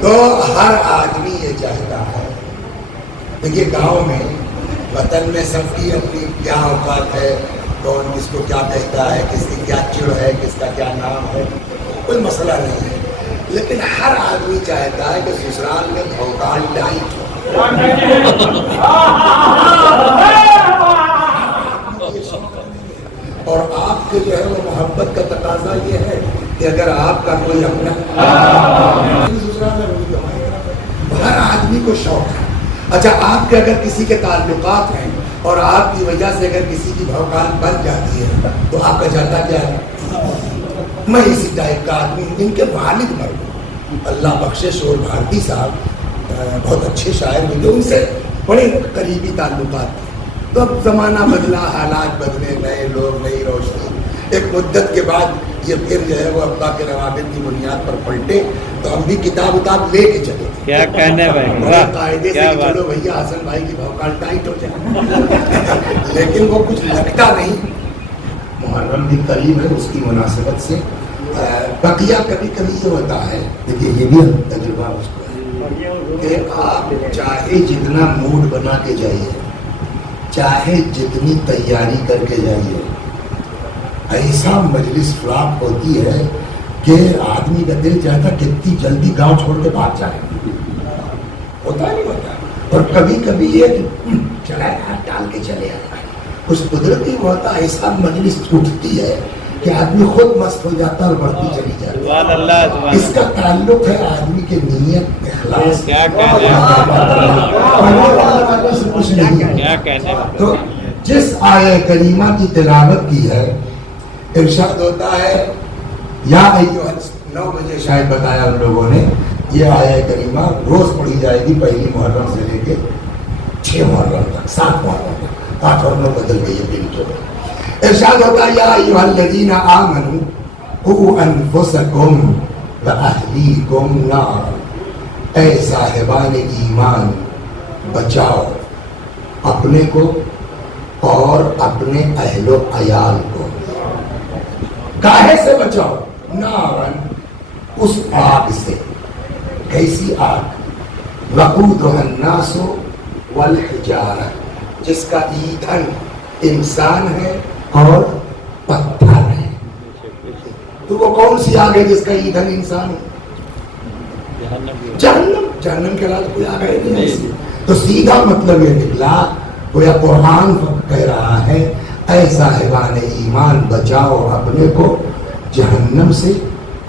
تو ہر آدمی یہ چاہتا ہے. دیکھیے گاؤں میں وطن میں سب کی اپنی کیا اوقات ہے, کون کس کو کیا کہتا ہے, کس کی کیا چڑ ہے, کس کا کیا نام ہے, کوئی مسئلہ نہیں ہے. لیکن ہر آدمی چاہتا ہے کہ سسرال میں بھوکال ٹائٹ ہو. اور آپ کے جو ہے وہ محبت کا تقاضا یہ ہے کہ اگر آپ کا کوئی اپنا ہر آدمی کو شوق ہے. اچھا آپ کے اگر کسی کے تعلقات ہیں اور آپ کی وجہ سے اگر کسی کی بھوکال بن جاتی ہے تو آپ کا چاہتا کیا ہے؟ میں اسی ٹائپ کا آدمی ہوں. ان کے والد مر گئے, اللہ بخشے شور بھارتی صاحب, بہت اچھے شاعر ملے, ان سے بڑے قریبی تعلقات تھے. تو اب زمانہ بدلا, حالات بدلے, نئے لوگ, نئی روشنی. ایک مدت کے بعد یہ پھر جو ہے وہ ابا کے روابط کی بنیاد پر پلٹے تو ہم بھی کتاب اتاب لے کے چلے. کیا کہنے بھائی, بڑے قاعدے سے چلو بھیا حسن بھائی کی بھوکال ٹائٹ ہو جائے. لیکن وہ کچھ لگتا نہیں. محرم بھی قریب ہے, اس کی مناسبت سے بقیہ کبھی کبھی یہ ہوتا ہے. دیکھیے یہ بھی تجربہ اس کو ہے کہ آپ چاہے جتنا موڈ بنا کے جائیے, چاہے جتنی تیاری کر کے جائیے, ایسا مجلس فراق ہوتی ہے کہ آدمی کا دل چاہتا کتنی جلدی گاؤں چھوڑ کے بھاگ جائے. ہوتا نہیں ہوتا. اور کبھی کبھی یہ چلا ٹال کے چلے آتا ہے. کچھ قدرتی ہوتا, ایسا مجلس اٹھتی ہے کہ آدمی خود مست ہو جاتا اور بڑھتی چلی جاتی. اس کا تعلق ہے آدمی کے نیت, اخلاص. کچھ نہیں. تو جس آیہ کریمہ کی تلاوت کی ہے, ارشاد ہوتا ہے یا 9 بجے شاید بتایا ان لوگوں نے, یہ آیہ کریمہ روز پڑھی جائے گی پہلی محرم سے لے کے 6 محرم تک, 7 محرم تک. 8 اور 9 بدل گئی ہے جو. ارشاد ہوتا ہے یا ایھا الذین آمنوا قوا انفسکم واہلیکم نارا, اے صاحبان ایمان بچاؤ اپنے کو اور اپنے اہل و عیال کو. کاہے سے بچاؤ؟ نارن, اس آگ سے. کیسی آگ؟ وقودها الناس والحجارہ, جس کا ایندھن انسان ہے اور پتھر ہے. تو وہ کون سی آگ ہے جس کا ایندھن انسان ہے؟ جہنم. جہنم کے علاوہ کوئی آگ ہے نہیں. تو سیدھا مطلب یہ نکلا, گویا قرآن کہہ رہا ہے اے صاحبان ایمان بچاؤ اپنے کو جہنم سے,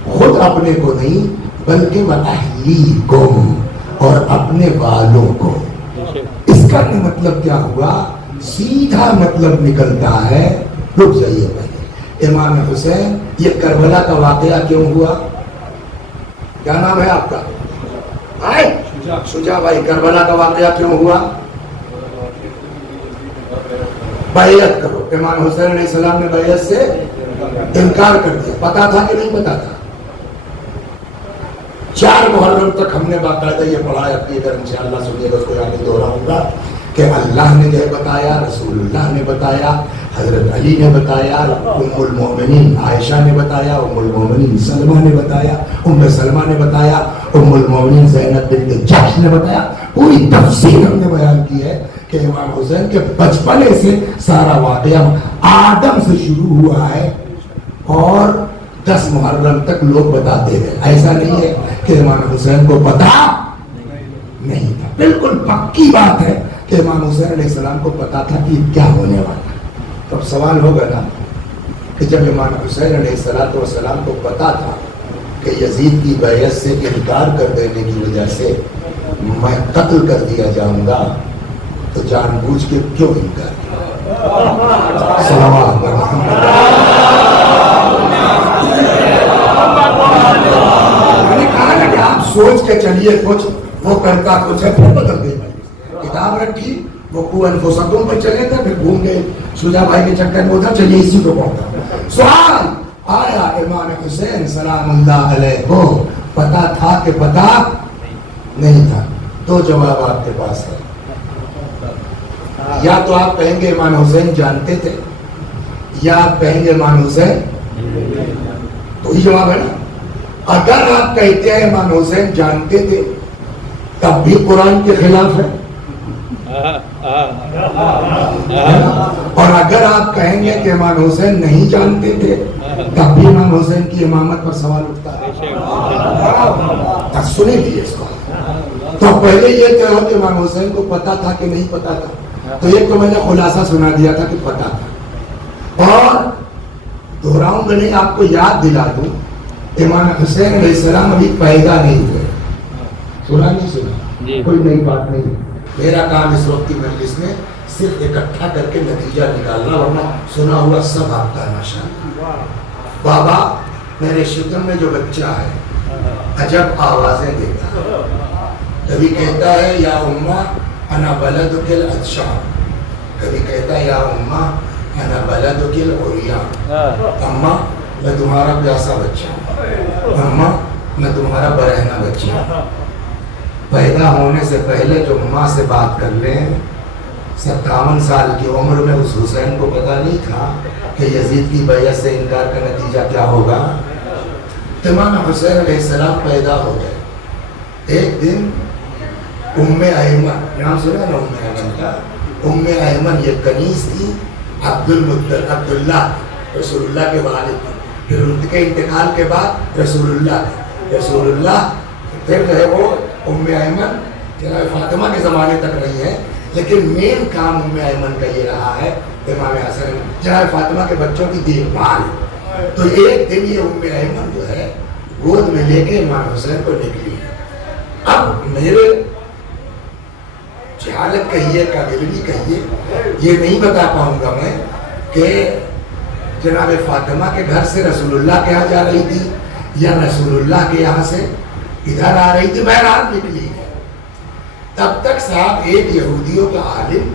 خود اپنے کو نہیں بلکہ وَأَهْلِيكُمْ, اور اپنے والوں کو. اس کا مطلب کیا ہوا؟ سیدھا مطلب نکلتا ہے, رک جائیے پہلے, امام حسین یہ کربلا کا واقعہ کیوں ہوا؟ کیا نام ہے آپ کا؟ شجاع بھائی. کربلا کا واقعہ کیوں ہوا؟ بیعت کرو. امام حسین علیہ السلام نے بیعت سے انکار کر دیا. پتا تھا کہ نہیں پتا تھا؟ 4 محرم تک ہم نے باقاعدہ یہ پڑھا ہے, اپنی اگر انشاءاللہ سنیے گا اس کو آگے دہراؤں گا کہ اللہ نے جو بتایا, رسول اللہ نے بتایا, حضرت علی نے بتایا, ام المومنین عائشہ نے بتایا, ام المومنین سلمہ نے بتایا, ام سلمہ نے بتایا, ام المومنین زینب بنت جحش نے بتایا. پوری تفصیل ہم نے بیان کی ہے کہ امام حسین کے بچپنے سے سارا واقعہ آدم سے شروع ہوا ہے اور 10 محرم تک لوگ بتاتے گئے. ایسا نہیں ہے کہ امام حسین کو پتا نہیں تھا. بالکل پکی بات ہے کہ امام حسین علیہ السلام کو پتا تھا کہ کیا ہونے والا. تو اب سوال ہوگا نا کہ جب امام حسین علیہ السلام کو پتا تھا کہ یزید کی بیعت سے انکار کر دینے کی وجہ سے میں قتل کر دیا جاؤں گا, تو جان بوجھ کے کیوں انکار کیا؟ صلوات محمد. میں نے کہا نا کہ آپ سوچ کے چلیے, کچھ وہ کرتا کچھ ہے, پھر بدل گئی. کتاب رکھی, وہ قوا انفسکم پر چلے تھے, پھر گھوم گئے شجاع بھائی کے چکر میں ادھر, چلیے اسی کو پڑھتا. سوال آیا امام حسین سلام اللہ علیہ کو پتا تھا کہ پتا نہیں تھا؟ 2 جواب آپ کے پاس ہے. یا تو آپ کہیں گے امام حسین جانتے تھے, یا آپ کہیں گے امام حسین, تو ہی جواب ہے نا. اگر آپ کہتے ہیں امام حسین جانتے تھے تب بھی قرآن کے خلاف ہے، اور اگر آپ کہیں گے کہ امام حسین نہیں جانتے تھے تب بھی امام حسین کی امامت پر سوال اٹھتا ہے۔ سنیں گے اس کو، تو پہلے یہ کہو کہ امام حسین کو پتا تھا کہ نہیں پتا تھا، تو ایک تو میں نے خلاصہ سنا دیا تھا کہ پتا تھا، اور دہراؤں گا نہیں، آپ کو یاد دلا دوں، امام حسین علیہ السلام ابھی پیدا نہیں ہوئے، سنا نہیں سنا، کوئی نئی بات نہیں، میرا کام اس وقت کی مجلس میں صرف اکٹھا کر کے نتیجہ نکالنا، ورنہ سنا ہوا سب آتا ہے ماشاءاللہ۔ بابا میرے شکم میں جو بچہ ہے عجب آوازیں دیتا ہے، کبھی کہتا ہے یا اماں انا بلدک العطشاں، کبھی کہتا ہے یا اماں انا بلدک العریاں، اماں میں تمہارا پیاسا بچہ ہوں، اماں میں تمہارا برہنہ بچہ ہوں۔ پیدا ہونے سے پہلے جو ماں سے بات کر لیں، 57 سال کی عمر میں اس حسین کو پتا نہیں تھا کہ یزید کی بیعت سے انکار کا نتیجہ کیا ہوگا۔ امام حسین علیہ السلام پیدا ہو گئے، ایک دن ام ایمن، نام سنا نا ام ایمن کا؟ ام ایمن یہ کنیز تھی عبداللہ رسول اللہ کے والد تھی، پھر ان کے انتقال کے بعد رسول اللہ پھر جو ہے وہ ام ایمن جناب فاطمہ کے زمانے تک رہی ہے، لیکن مین کام ام ایمن کا یہ رہا ہے امام حسن جناب فاطمہ کے بچوں کی دیکھ بھال۔ تو ایک دن یہ ام ایمن جو ہے گود میں لے کے امام حسین کو نکلی۔ اب میرے جہالت کہیے کاغلبی کہیے، یہ نہیں بتا پاؤں گا میں کہ جناب فاطمہ کے گھر سے رسول اللہ کے یہاں جا رہی تھی یا رسول اللہ کے یہاں سے ادھر آ رہی تھی، بہرحال نکلی ہے۔ تب تک صاحب ایک یہودیوں کا عالم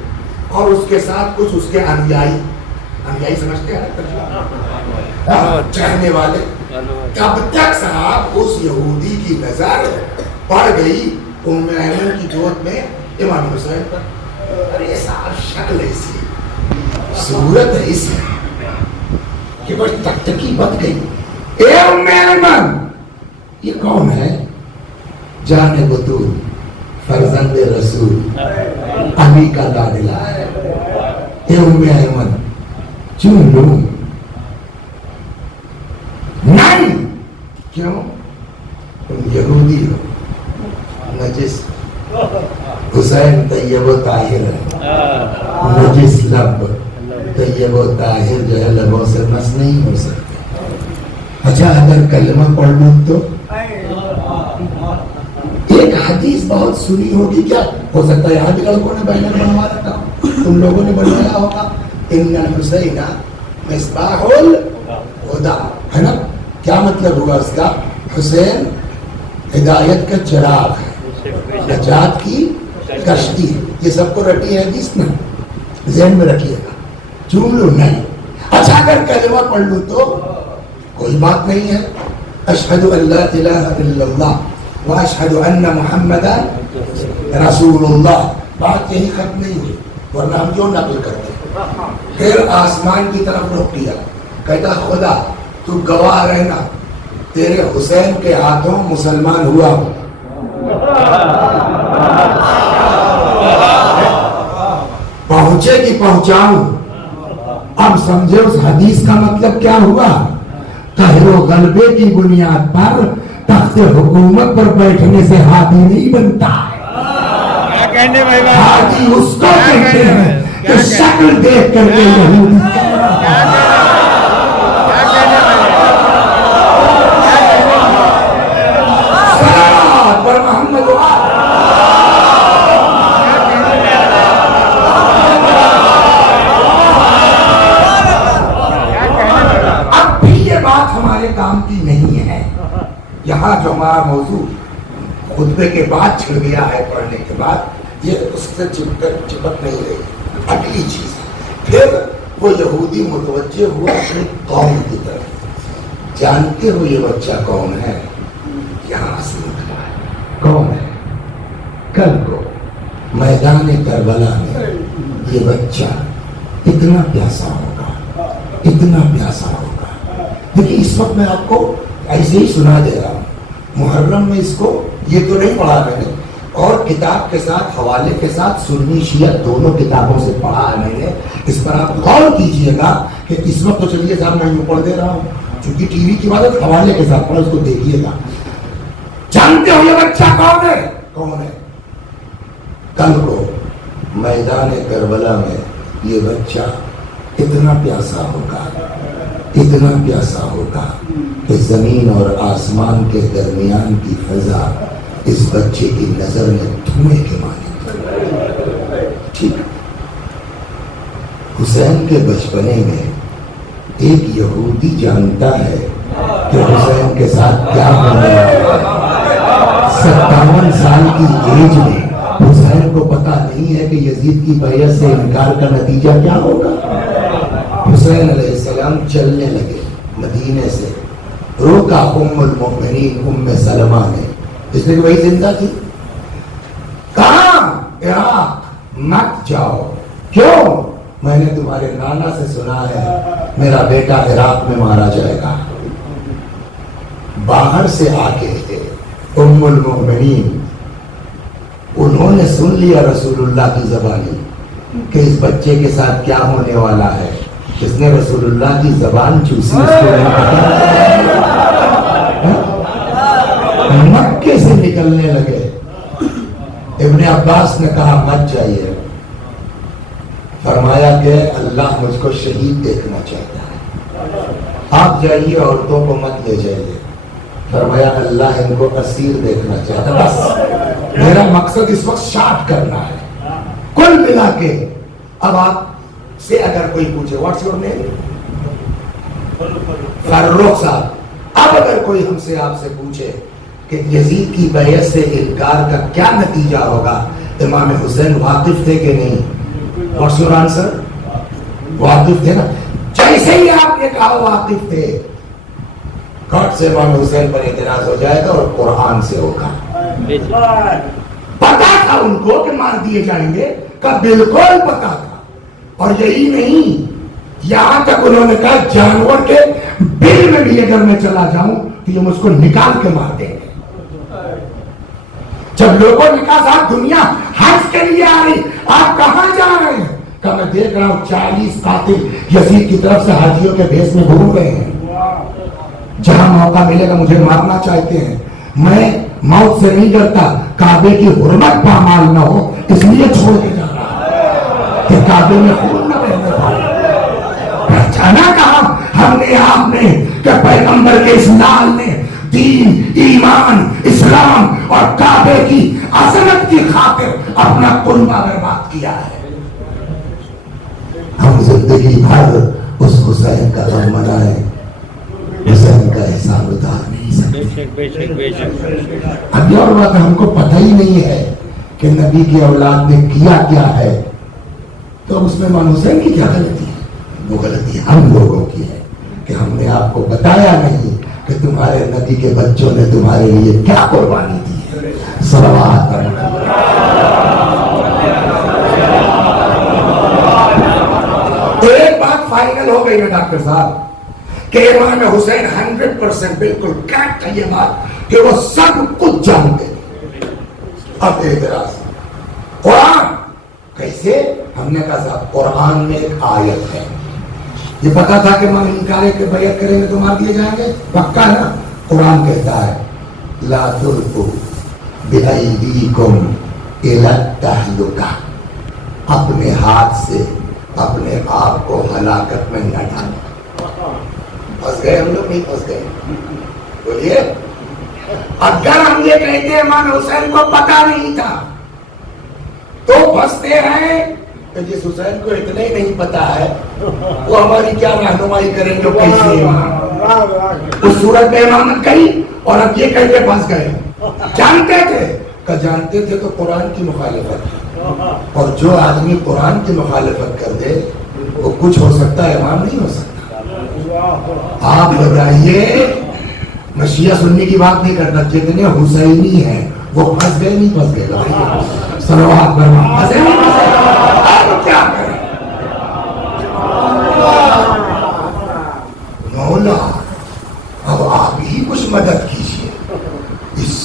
اور اس کے ساتھ کچھ اس کے انیائی سمجھتے ہیں چاہنے والے، تب تک صاحب اس یہودی کی نظر پڑ گئی ام ایمن کی گود میں امام حسین پر۔ ارے صاحب شکل ایسی، صورت ایسی کہ بس تک بت گئی۔ اے ام ایمن، یہ کون ہے؟ جان بطول، فرزند رسول، علی کا لاڈلا ہے۔ اے ام ایمن چون لوں؟ نہیں، کیوں؟ تم یہودی ہو، نجس، حسین طیب و طاہر ہے، نجس لب، طیب و طاہر جو ہے لبوں سے مس نہیں ہو سکتے۔ اچھا اگر کلمہ پڑھ لوں تو؟ ایک حدیث بہت سنی ہوگی، کیا ہو سکتا ہے یہاں بھی لڑکوں نے بینر بنوا رکھا ہو، تم لوگوں نے بنوایا ہوگا، ان الحسین مصباح الہدی، ہے نا؟ کیا مطلب ہوا اس کا؟ حسین ہدایت کا چراغ ہے، نجات کی کشتی ہے۔ یہ سب کو رٹی ہے حدیث میں، ذہن میں رکھیے گا، چون لو نہیں۔ اچھا اگر کلمہ پڑھ لوں تو کوئی بات نہیں ہے، اشہد ان لا الہ الا اللہ واشہد ان محمدا رسول اللہ، بات یہی ختم نہیں ہوئی، ورنہ ہم کیوں نقل کرتے؟ پھر آسمان کی طرف رخ کیا، کہتا خدا تو گواہ رہنا، تیرے حسین کے ہاتھوں مسلمان ہوا ہوں۔ پہنچے کہ پہنچاؤں؟ اب سمجھے اس حدیث کا مطلب کیا ہوا؟ قہر و غلبے کی بنیاد پر تخت حکومت پر بیٹھنے سے ہادی نہیں بنتا ہے، ہادی اس کو کہتے ہیں کہ شکل دیکھ کر کے یہودی صلوات پر محمد اب بھی یہ بات ہمارے کام کی نہیں ہے۔ یہاں جو ہمارا موضوع خطبے کے بعد چھڑ گیا ہے، پڑھنے کے بعد، یہ اس سے چپک نہیں رہی، اگلی چیز ہے۔ پھر وہ یہودی متوجہ ہوا اپنی قوم کی طرف، جانتے ہو یہ بچہ کون ہے؟ یہاں سے نکلا ہے، کون ہے؟ کل کو میدان کربلا میں یہ بچہ اتنا پیاسا ہوگا، اتنا پیاسا ہوگا۔ دیکھیے اس وقت میں آپ کو ایسے ہی سنا دے رہا ہوں، محرم میں اس کو یہ تو نہیں پڑھا میں نے، اور کتاب کے ساتھ حوالے کے ساتھ سنی شیعہ دونوں کتابوں سے پڑھا ہے میں نے. اس پر آپ غور کیجئے گا کہ اس وقت تو چلیے صاحب میں یوں پڑھ دے رہا ہوں چونکہ ٹی وی کی بات ہے، حوالے کے ساتھ پڑھا، اس کو دیکھیے گا. جانتے ہو یہ بچہ کون ہے؟ کون ہے؟ کل کو میدان کربلا میں یہ بچہ اتنا پیاسا ہوگا، اتنا پیاسا ہوگا کہ زمین اور آسمان کے درمیان کی فضا اس بچے کی نظر میں دھوئیں کے مانے. ٹھیک. حسین کے بچپنے میں ایک یہودی جانتا ہے کہ حسین کے ساتھ کیا ہونے والا ہے. 57 سال کی ایج میں حسین کو پتا نہیں ہے کہ یزید کی بیعت سے انکار کا نتیجہ کیا ہوگا. حسین علیہ السلام چلنے لگے مدینے سے، روکا ام المؤمنین ام سلمہ نے، اس لیے وہی زندہ تھی. کہاں؟ عراق. مت جاؤ. کیوں؟ میں نے تمہارے نانا سے سنا ہے میرا بیٹا عراق میں مارا جائے گا. باہر سے آ کے تھے ام المؤمنین، انہوں نے سن لیا رسول اللہ کی زبانی کہ اس بچے کے ساتھ کیا ہونے والا ہے. اس نے رسول اللہ کی زبان چوسی، اس کو نہیں پتا. مکے سے نکلنے لگے. ابن عباس نے کہا مت جائیے، فرمایا کہ اللہ مجھ کو شہید دیکھنا چاہتا ہے، آپ جائیے عورتوں کو مت لے جائیے. فرمایا اللہ ان کو اسیر دیکھنا چاہتا ہے، بس میرا مقصد اس وقت شارٹ کرنا ہے. کل ملا کے اب آپ سے اگر کوئی پوچھے واٹس یور نیم فاروق صاحب، اب اگر کوئی ہم سے آپ سے پوچھے کہ یزید کی بیعت سے انکار کا کیا نتیجہ ہوگا، امام حسین واقف تھے کہ نہیں؟ What's your answer? واقف تھے نا. جیسے ہی آپ نے کہا واقف تھے، کٹ سے امام حسین پر اعتراض ہو جائے گا اور قرآن سے ہوگا. پتا تھا ان کو کہ مار دیے جائیں گے کا بالکل پتا تھا. اور یہی نہیں، یہاں تک انہوں نے کہا جانور کے بل میں بھی اگر میں چلا جاؤں تو یہ مجھ کو نکال کے مار دیں گے. جب لوگوں نے کہا صاحب دنیا حج کے لیے آ رہی، آپ کہاں جا رہے ہیں؟ کہ میں دیکھ رہا ہوں 40 قاتل یزید کی طرف سے حاجیوں کے بھیس میں گھوم رہے ہیں، جہاں موقع ملے گا مجھے مارنا چاہتے ہیں. میں موت سے نہیں ڈرتا، کعبے کی حرمت پامال نہ ہو اس لیے چھوڑ کے جا رہا کہ کعبے میں خون نہ بہنے پائے. پہچانا کہا ہم نے آپ نے کہ پیغمبر کے اس لال نے دین، ایمان، اسلام اور کعبے کی عظمت کی خاطر اپنا قربہ برباد کیا ہے. ہم زندگی بھر اس حسین کا غم منائیں، حسین کا احسان اتار نہیں سکتے. اب یہ اور بات ہم کو پتہ ہی نہیں ہے کہ نبی کی اولاد نے کیا کیا ہے، تو اس میں امام حسین کی کیا غلطی ہے؟ وہ غلطی ہم لوگوں کی ہے کہ ہم نے آپ کو بتایا نہیں کہ تمہارے نبی کے بچوں نے تمہارے لیے کیا قربانی دی ہے. صلوات پر ایک بات فائنل ہو گئی ہے ڈاکٹر صاحب کہ امام حسین 100% بالکل کریکٹ ہے یہ بات کہ وہ سب کچھ جانتے تھے. اب اعتراض قرآن کیسے؟ ہم نے کہا صاحب قرآن میں ایک آیت ہے، یہ پتا تھا کہ ہم انکار کے بیعت کریں گے تو مار دیے جائیں گے، پکا نا. قرآن کہتا ہے لا تلقوا بأیدیکم الی التہلکہ، اپنے ہاتھ سے اپنے آپ کو ہلاکت میں نہ ڈالیں. پھنس گئے ہم لوگ؟ نہیں پھنس گئے؟ بولیے. اگر ہم یہ کہتے ہیں امام حسین کو پتا نہیں تھا تو پھنستے ہیں کہ جس حسین کو اتنا ہی نہیں پتا ہے وہ ہماری کیا رہنمائی کریں گے؟ کیسی اس صورت میں امامت کہی اور اب یہ کہہ کے پھنس گئے. جانتے تھے کہ جانتے تھے تو قرآن کی مخالفت کی، اور جو آدمی قرآن کی مخالفت کر دے وہ کچھ ہو سکتا ہے، امام نہیں ہو سکتا. آپ بتائیے، میں شیعہ سنی کی بات نہیں کرتا، جتنے حسینی ہیں وہ پھنس گئے نہیں پھنس گئے؟ صلوات پر پھنسے نہیں پھنسے؟ اب کیا کریں؟ مولا اب آپ ہی کچھ مدد کیجیے.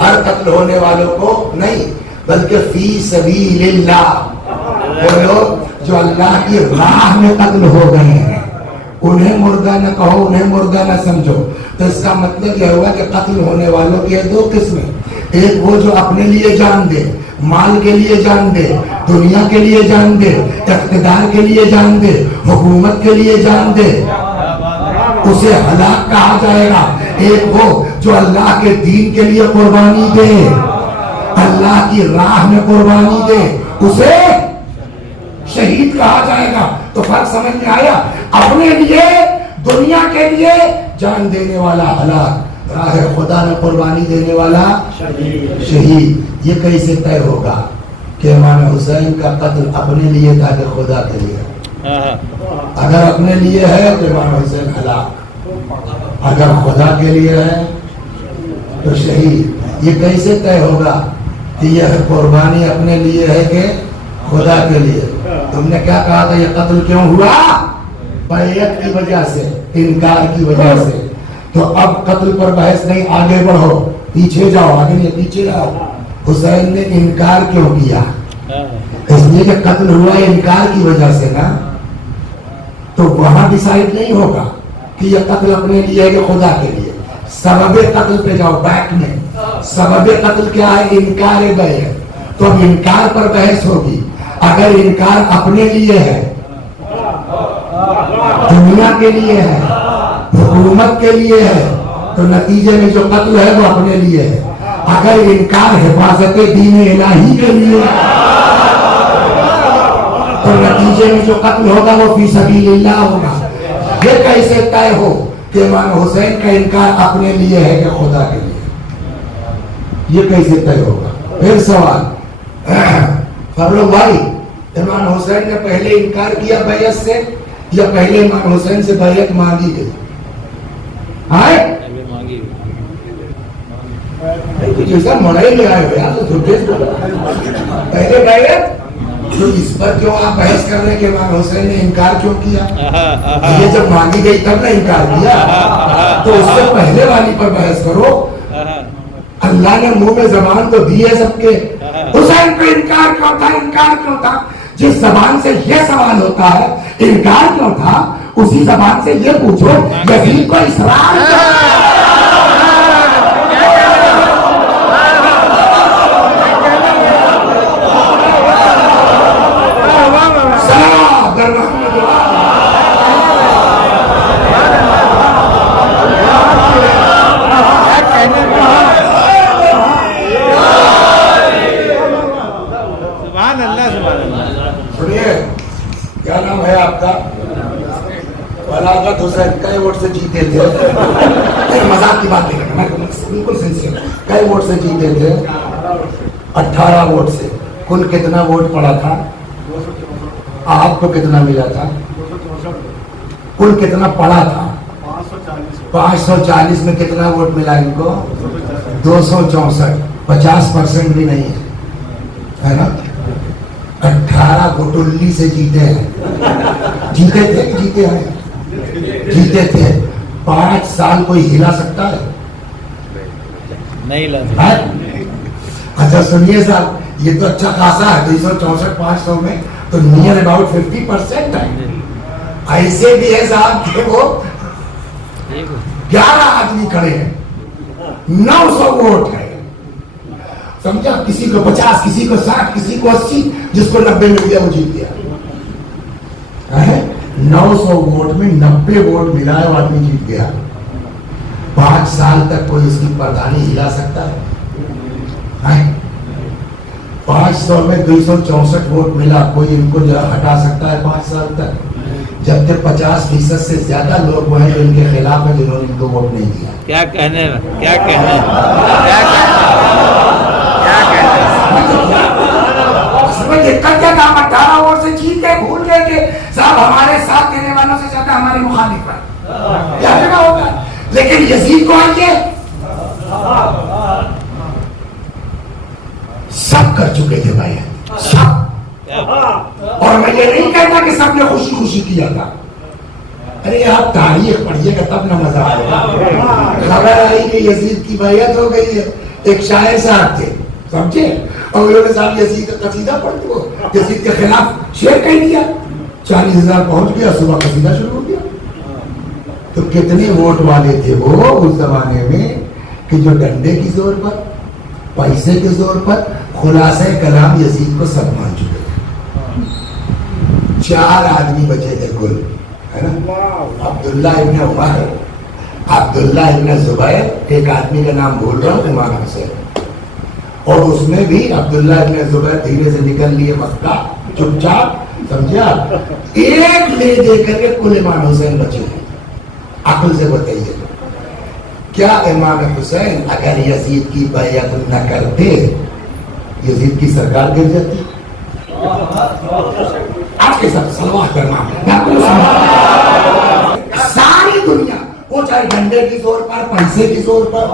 ہر قتل ہونے والوں کو نہیں، بلکہ فی سبیل اللہ، وہ لوگ جو اللہ کی راہ میں قتل ہو گئے ہیں انہیں مردہ نہ کہو، انہیں مردہ نہ سمجھو۔ تو اس کا مطلب یہ ہوگا کہ قتل ہونے والوں کی دو قسمیں، ایک وہ جو اپنے لیے جان دے، مال کے لیے جان دے، دنیا کے لیے جان دے، اقتدار کے لیے جان دے، حکومت کے لیے جان دے، اسے ہلاک کہا جائے گا۔ ایک وہ جو اللہ کے دین کے لیے قربانی دے، اللہ کی راہ میں قربانی دے، اسے شہید کہا جائے گا۔ تو فرق سمجھ میں آیا؟ اپنے لیے، دنیا کے لیے جان دینے والا ہلاک، راہ خدا میں قربانی دینے والا شہید۔ یہ کیسے طے ہوگا کہ امام حسین کا قتل اپنے لیے تھا کہ خدا کے لیے؟ اگر اپنے لیے ہے تو امام حسین ہلاک، اگر خدا کے لیے ہے تو شہید۔ یہ کیسے طے ہوگا کہ یہ قربانی اپنے لیے ہے کہ خدا کے لیے؟ تم نے کیا کہا تھا یہ قتل کیوں ہوا؟ بیعت کی وجہ سے، انکار کی وجہ سے۔ تو اب قتل پر بحث نہیں، آگے بڑھو، پیچھے جاؤ، آگے نہیں پیچھے جاؤ۔ حسین نے انکار کیوں کیا؟ اس لیے کہ قتل ہوا انکار کی وجہ سے نا، تو وہاں ڈیسائیڈ نہیں ہوگا کہ یہ قتل اپنے لیے ہے کہ خدا کے لیے۔ سبب قتل پہ جاؤ، بیک میں سبب قتل کیا ہے؟ انکار بیعت۔ تو اب انکار پر بحث ہوگی۔ اگر انکار اپنے لیے ہے، دنیا کے لیے ہے، حکومت کے لیے ہے، تو نتیجے میں جو قتل ہے وہ اپنے لیے ہے۔ اگر انکار حفاظت دین الہی کے لیے ہے تو نتیجے میں جو قتل ہوگا وہ فی سبیل اللہ ہوگا۔ یہ کیسے طے ہو کہ امام حسین کا انکار اپنے لیے ہے کہ خدا کے لیے؟ یہ کیسے طے ہوگا؟ پھر سوال، فاروق بھائی، امام حسین نے پہلے انکار کیا بیعت سے یا پہلے امام حسین سے بیعت مانگی گئی؟ جیسا مڑائی لے آئے ہو یار، تو پہلے بیعت، تو اس پر کیوں آپ بحث کر رہے ہیں کہ امام حسین نے انکار کیوں کیا؟ یہ جب مانگی گئی تب نے انکار کیا، تو اس سے پہلے والی پر بحث کرو۔ اللہ نے منہ میں زبان تو دی ہے سب کے، حسین کو انکار کیوں تھا؟ انکار کیوں تھا؟ جس زبان سے یہ سوال ہوتا ہے انکار کیوں تھا، اسی زبان سے یہ پوچھو یزید کو اسرار حسین کئی ووٹ سے جیتے تھے؟ مذاق کی بات نہیں کرنا، میں بالکل سنسیئر، کئی ووٹ سے جیتے تھے؟ 18 ووٹ سے۔ کل کتنا ووٹ پڑا تھا؟ آپ کو کتنا ملا تھا؟ کل کتنا پڑا تھا؟ 540 میں کتنا ووٹ ملا ان کو؟ 264، 50% بھی نہیں ہے نا؟ 18 گٹلی سے جیتے ہیں۔ جیتے تھے کہ جیتے ہیں؟ جیتے تھے۔ 5 سال کوئی ہلا سکتا ہے؟ نہیں لگتا۔ اچھا سنیے صاحب، یہ تو اچھا خاصا ہے، 264 500 میں تو نیئر اباؤٹ 50% ہے۔ ایسے بھی ہے صاحب کہ وہ 11 آدمی کھڑے ہیں، 900 ووٹ ہے، سمجھا؟ کسی کو 50، کسی کو 60، کسی کو 80، جس کو 90 مل گیا وہ جیت گیا۔ 900 ووٹ میں 90 ووٹ ملا ہے، وہ آدمی جیت گیا۔ 5 سال تک کوئی اس کی پردھانی ہلا سکتا ہے؟ 500 میں 264 ووٹ ملا، کوئی ان کو ہٹا سکتا ہے 5 سال تک؟ جبکہ 50% سے زیادہ لوگ وہ ہیں جو ان کے خلاف ہیں، جنہوں نے ان کو ووٹ نہیں دیا۔ کیا کہنے کیا کام 18 ووٹ سے جیت گئے، بھول گئے کہ صاحب ہمارے ساتھ دینے والوں سے زیادہ ہماری مخالف ہے، کیا جگہ ہوگا؟ لیکن یزید کو آئیے سب کر چکے تھے بھائی، سب۔ اور میں یہ نہیں کہتا کہ سب نے خوشی خوشی کیا تھا، ارے آپ تاریخ پڑھیے گا تب نہ مزہ آئے گا۔ خبر آئی کہ یزید کی بیعت ہو گئی ہے، ایک شاعر صاحب تھے, سمجھے, اور انہوں نے صاحب یزید کا قصیدہ پڑھ کے وہ یزید کے خلاف شعر کہہ دیا, 40,000 پہنچ گیا, صبح قصیدہ شروع ہو گیا. تو کتنے ووٹ والے تھے وہ اس زمانے میں کہ جو ڈنڈے کی زور پر, پیسے کے زور پر خلاصہ کلام یزید کو سب مان چکے تھے. 4 آدمی بچے تھے کل, ہے نا, عبداللہ ابن عمر, عبداللہ ابن زبیر, ایک آدمی کا نام بھول رہا ہوں, امام حسین, اور اس میں بھی عبداللہ ابن زبیر دھیرے سے نکل لیے مکہ چپ چاپ, سمجھا, ایک لے دے کر کے کل امام حسین بچے ہیں. عقل سے بتائیے, کیا امام حسین اگر یزید کی بیعت نہ کرتے یزید کی سرکار گر جاتی؟ آپ کے ساتھ صلوات کرنا, ساری دنیا وہ چاہے ڈنڈے کی زور پر, پیسے کی زور پر,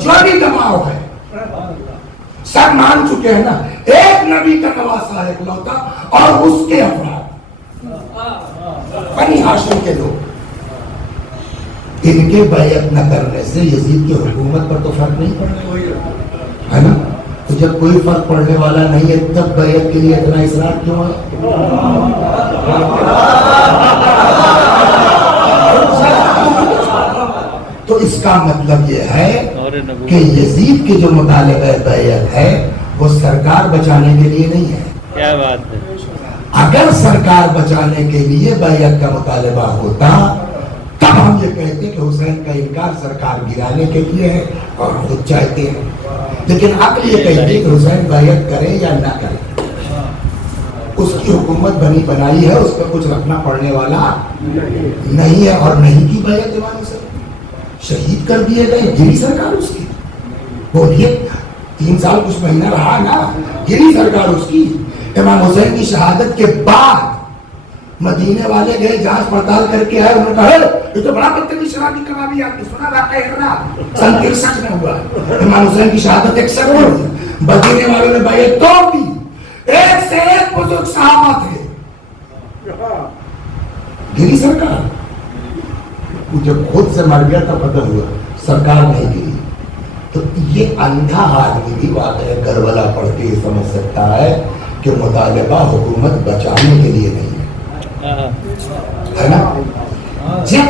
جو بھی دباؤ ہے, سب مان چکے ہیں نا ایک نبی کا نواسا ہے اکلوتا, اور اس کے افراد بنی ہاشم کے لوگ. ان کے بیعت نہ کرنے سے یزید کی حکومت پر تو فرق نہیں پڑنا, ہے نا. تو جب کوئی فرق پڑنے والا نہیں ہے تب بیعت کے لیے اتنا اصرار کیوں ہے؟ تو اس کا مطلب یہ ہے کہ یزید کی جو مطالبہ بیعت ہے وہ سرکار بچانے کے لیے نہیں ہے. کیا بات ہے. اگر سرکار بچانے کے لیے بیعت کا مطالبہ ہوتا تب ہم یہ کہتے کہ حسین کا انکار سرکار گرانے کے لیے ہے اور خود چاہتے ہیں. لیکن عقل یہ کہتی کہ حسین بیعت کرے یا نہ کرے, اس کی حکومت بنی بنائی ہے, اس پہ کچھ رکھنا پڑنے والا نہیں ہے. اور نہیں کی بیعت امام حسین, شہید کر دیے گئے, گری سرکار اس کی, بولیے 3 سال کچھ مہینہ رہا نا, گری سرکار اس کی. امام حسین کی شہادت کے بعد مدینے والے گئے, جانچ پڑتال کر کے آئے, انہوں نے کہا یہ تو بڑا بدتمیز شرابی کبابی آدمی, سنا واقعہ ہررا سن 63 میں ہوا. امام حسین کی شہادت 61 میں ہوئی, مدینے والوں نے بیعت توڑ دی. ایک سے ایک بزرگ صحابہ تھے, گری سرکار. جب خود سے مر گیا تب پتہ ہوا سرکار نہیں گری. تو یہ اندھا آدمی بھی واقعہ کربلا پڑھ کے یہ سمجھ سکتا ہے کہ مطالبہ حکومت بچانے کے لیے نہیں ہے نا. جب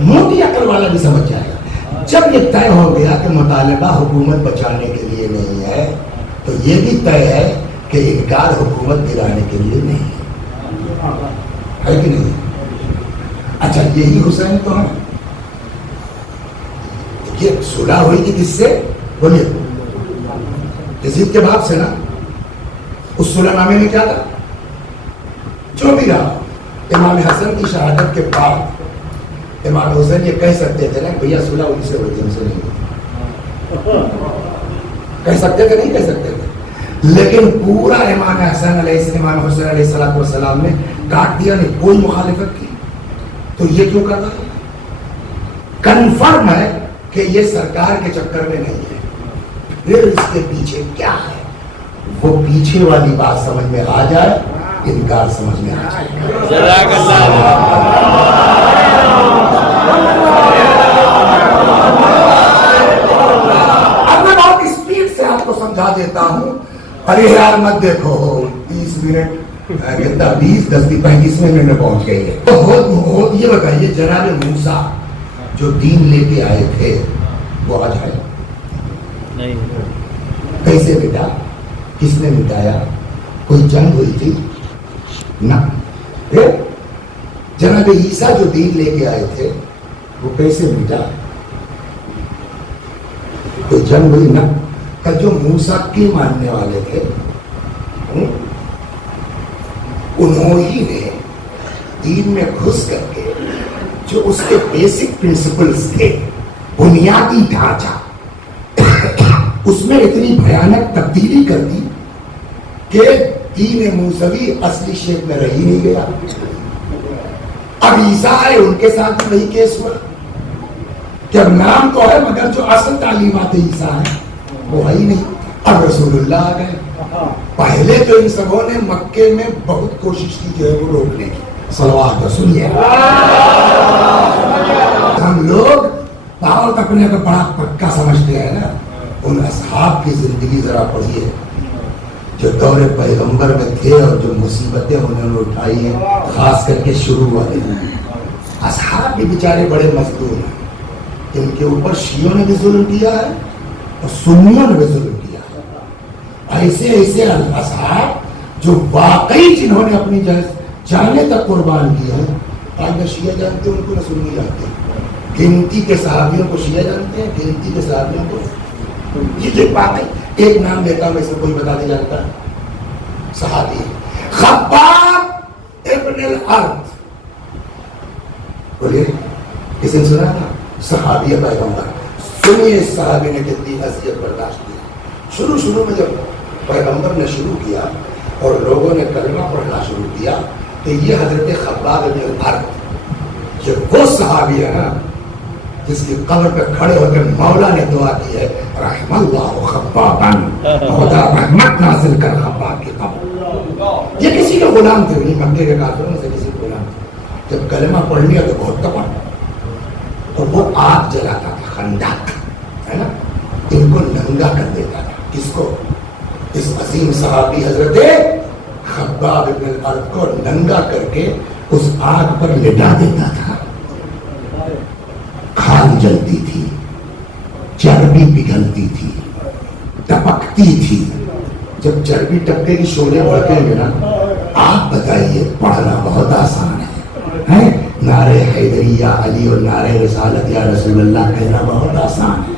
موٹی عقل والا بھی سمجھ جائے گا, جب یہ طے ہو گیا کہ مطالبہ حکومت بچانے کے لیے نہیں ہے تو یہ بھی طے ہے کہ انکار حکومت گرانے کے لیے نہیں ہے کہ نہیں. اچھا یہی حسین تو ہے. یہ صلح ہوئی تھی کس سے, بولیے, یزید کے باپ سے نا. اس صلح نامے میں کیا تھا, جو بھی رہا, امام حسن کی شہادت کے بعد امام حسین یہ کہہ سکتے تھے نا بھیا صلح ان سے ہوئی, ہم سے نہیں ہوئی. کہہ سکتے تھے, نہیں کہہ سکتے تھے. لیکن پورا امام حسن علیہ امام حسین علیہ السلام نے کاٹ دیا, نہیں کوئی مخالفت کی. تو یہ کیوں کرتا ہے؟ کنفرم ہے کہ یہ سرکار کے چکر میں نہیں ہے. پھر اس کے پیچھے کیا ہے وہ پیچھے والی بات سمجھ میں آ جائے, انکار سمجھ میں آ جائے. اب میں بہت اسپیڈ سے آپ کو سمجھا دیتا ہوں, ارے یار مت دیکھو 30 منٹ 20 10 35 منٹ میں پہنچ گئی ہے. تو یہ بتائیے جناب موسیٰ جو دین لے کے آئے تھے وہ آج آئے نہیں, کیسے مٹا, کس نے مٹایا, کوئی جنگ ہوئی تھی نہ. جناب عیسیٰ جو دین لے کے آئے تھے وہ کیسے مٹا, کوئی جنگ ہوئی نہ. جو موسیٰ کے ماننے والے تھے انہوں ہی نے دین میں گھس کر کے جو اس کے بیسک پرنسپلز تھے, بنیادی ڈھانچہ, اس میں اتنی بھیانک تبدیلی کر دی کہ دین موسوی اصلی شیپ میں رہ ہی نہیں گیا. اب عیسیٰ آئے, ان کے ساتھ بھی وہی کیس ہوا کہ اب نام تو ہے مگر جو اصل تعلیمات عیسیٰ ہیں وہ ہے ہی نہیں. اب رسول اللہ آ گئے. پہلے تو ان سبوں نے مکے میں بہت کوشش کی جو ہے وہ روکنے کی. صلوات سنیے, ہم لوگ بہت اپنے کو بڑا پکا سمجھتے ہیں نا, ان اصحاب کی زندگی ذرا پڑھیے جو دور پیغمبر میں تھے اور جو مصیبتیں انہوں نے اٹھائی ہیں، خاص کر کے شروع والے اصحاب بھی بیچارے بڑے مزدور ہیں، ان کے اوپر شیعوں نے بھی ظلم کیا ہے اور سنیوں نے بھی ظلم کیا ہے۔ ایسے ایسے اصحاب جو واقعی جنہوں نے اپنی جانیں تک قربان کی ہیں، آج نہ شیعہ جانتے ہیں ان کو، نہ سنی جانتے ہیں۔ گنتی کے صحابیوں کو شیعہ جانتے ہیں، گنتی کے صحابیوں کو یہ جو بات ہے، ایک نام لیتا ہوں، اسے کوئی بتا نہیں جانتا، صحابی خباب ابن الارض، بولیے کسی نے سنا تھا؟ صحابی پیغمبر۔ سنیے اس صحابی نے کتنی اذیت برداشت کی۔ شروع میں جب پیغمبر نے شروع کیا اور لوگوں نے کلمہ پڑھنا شروع کیا تو یہ حضرت خباب ابن الارض، جو وہ صحابی ہے نا جس کی قبر پہ کھڑے ہو کے مولا نے دعا کی ہے، رحم اللہ خبابا، خدا رحمت نازل کر خباب کی قبر۔ یہ کسی کے غلام تھے، نہیں مکے کے کافروں میں سے کسی کے غلام تھے۔ جب کلمہ پڑھ لیا تو بہت تپا، اور وہ آگ جلاتا تھا، خندق ہے نا، ان کو ننگا کر دیتا تھا۔ کس کو؟ اس عظیم صحابی حضرت خباب ابن الارض کو ننگا کر کے اس آگ پر لٹا دیتا تھا۔ کھال جلتی تھی، چربی پگھلتی تھی، ٹپکتی تھی۔ جب چربی ٹپکے کی شعلے بڑھتے گے نا، آپ بتائیے پڑھنا بہت آسان ہے، نعرہ حیدریہ علی اور نعرہ رسالت یا رسول اللہ کہنا بہت آسان ہے۔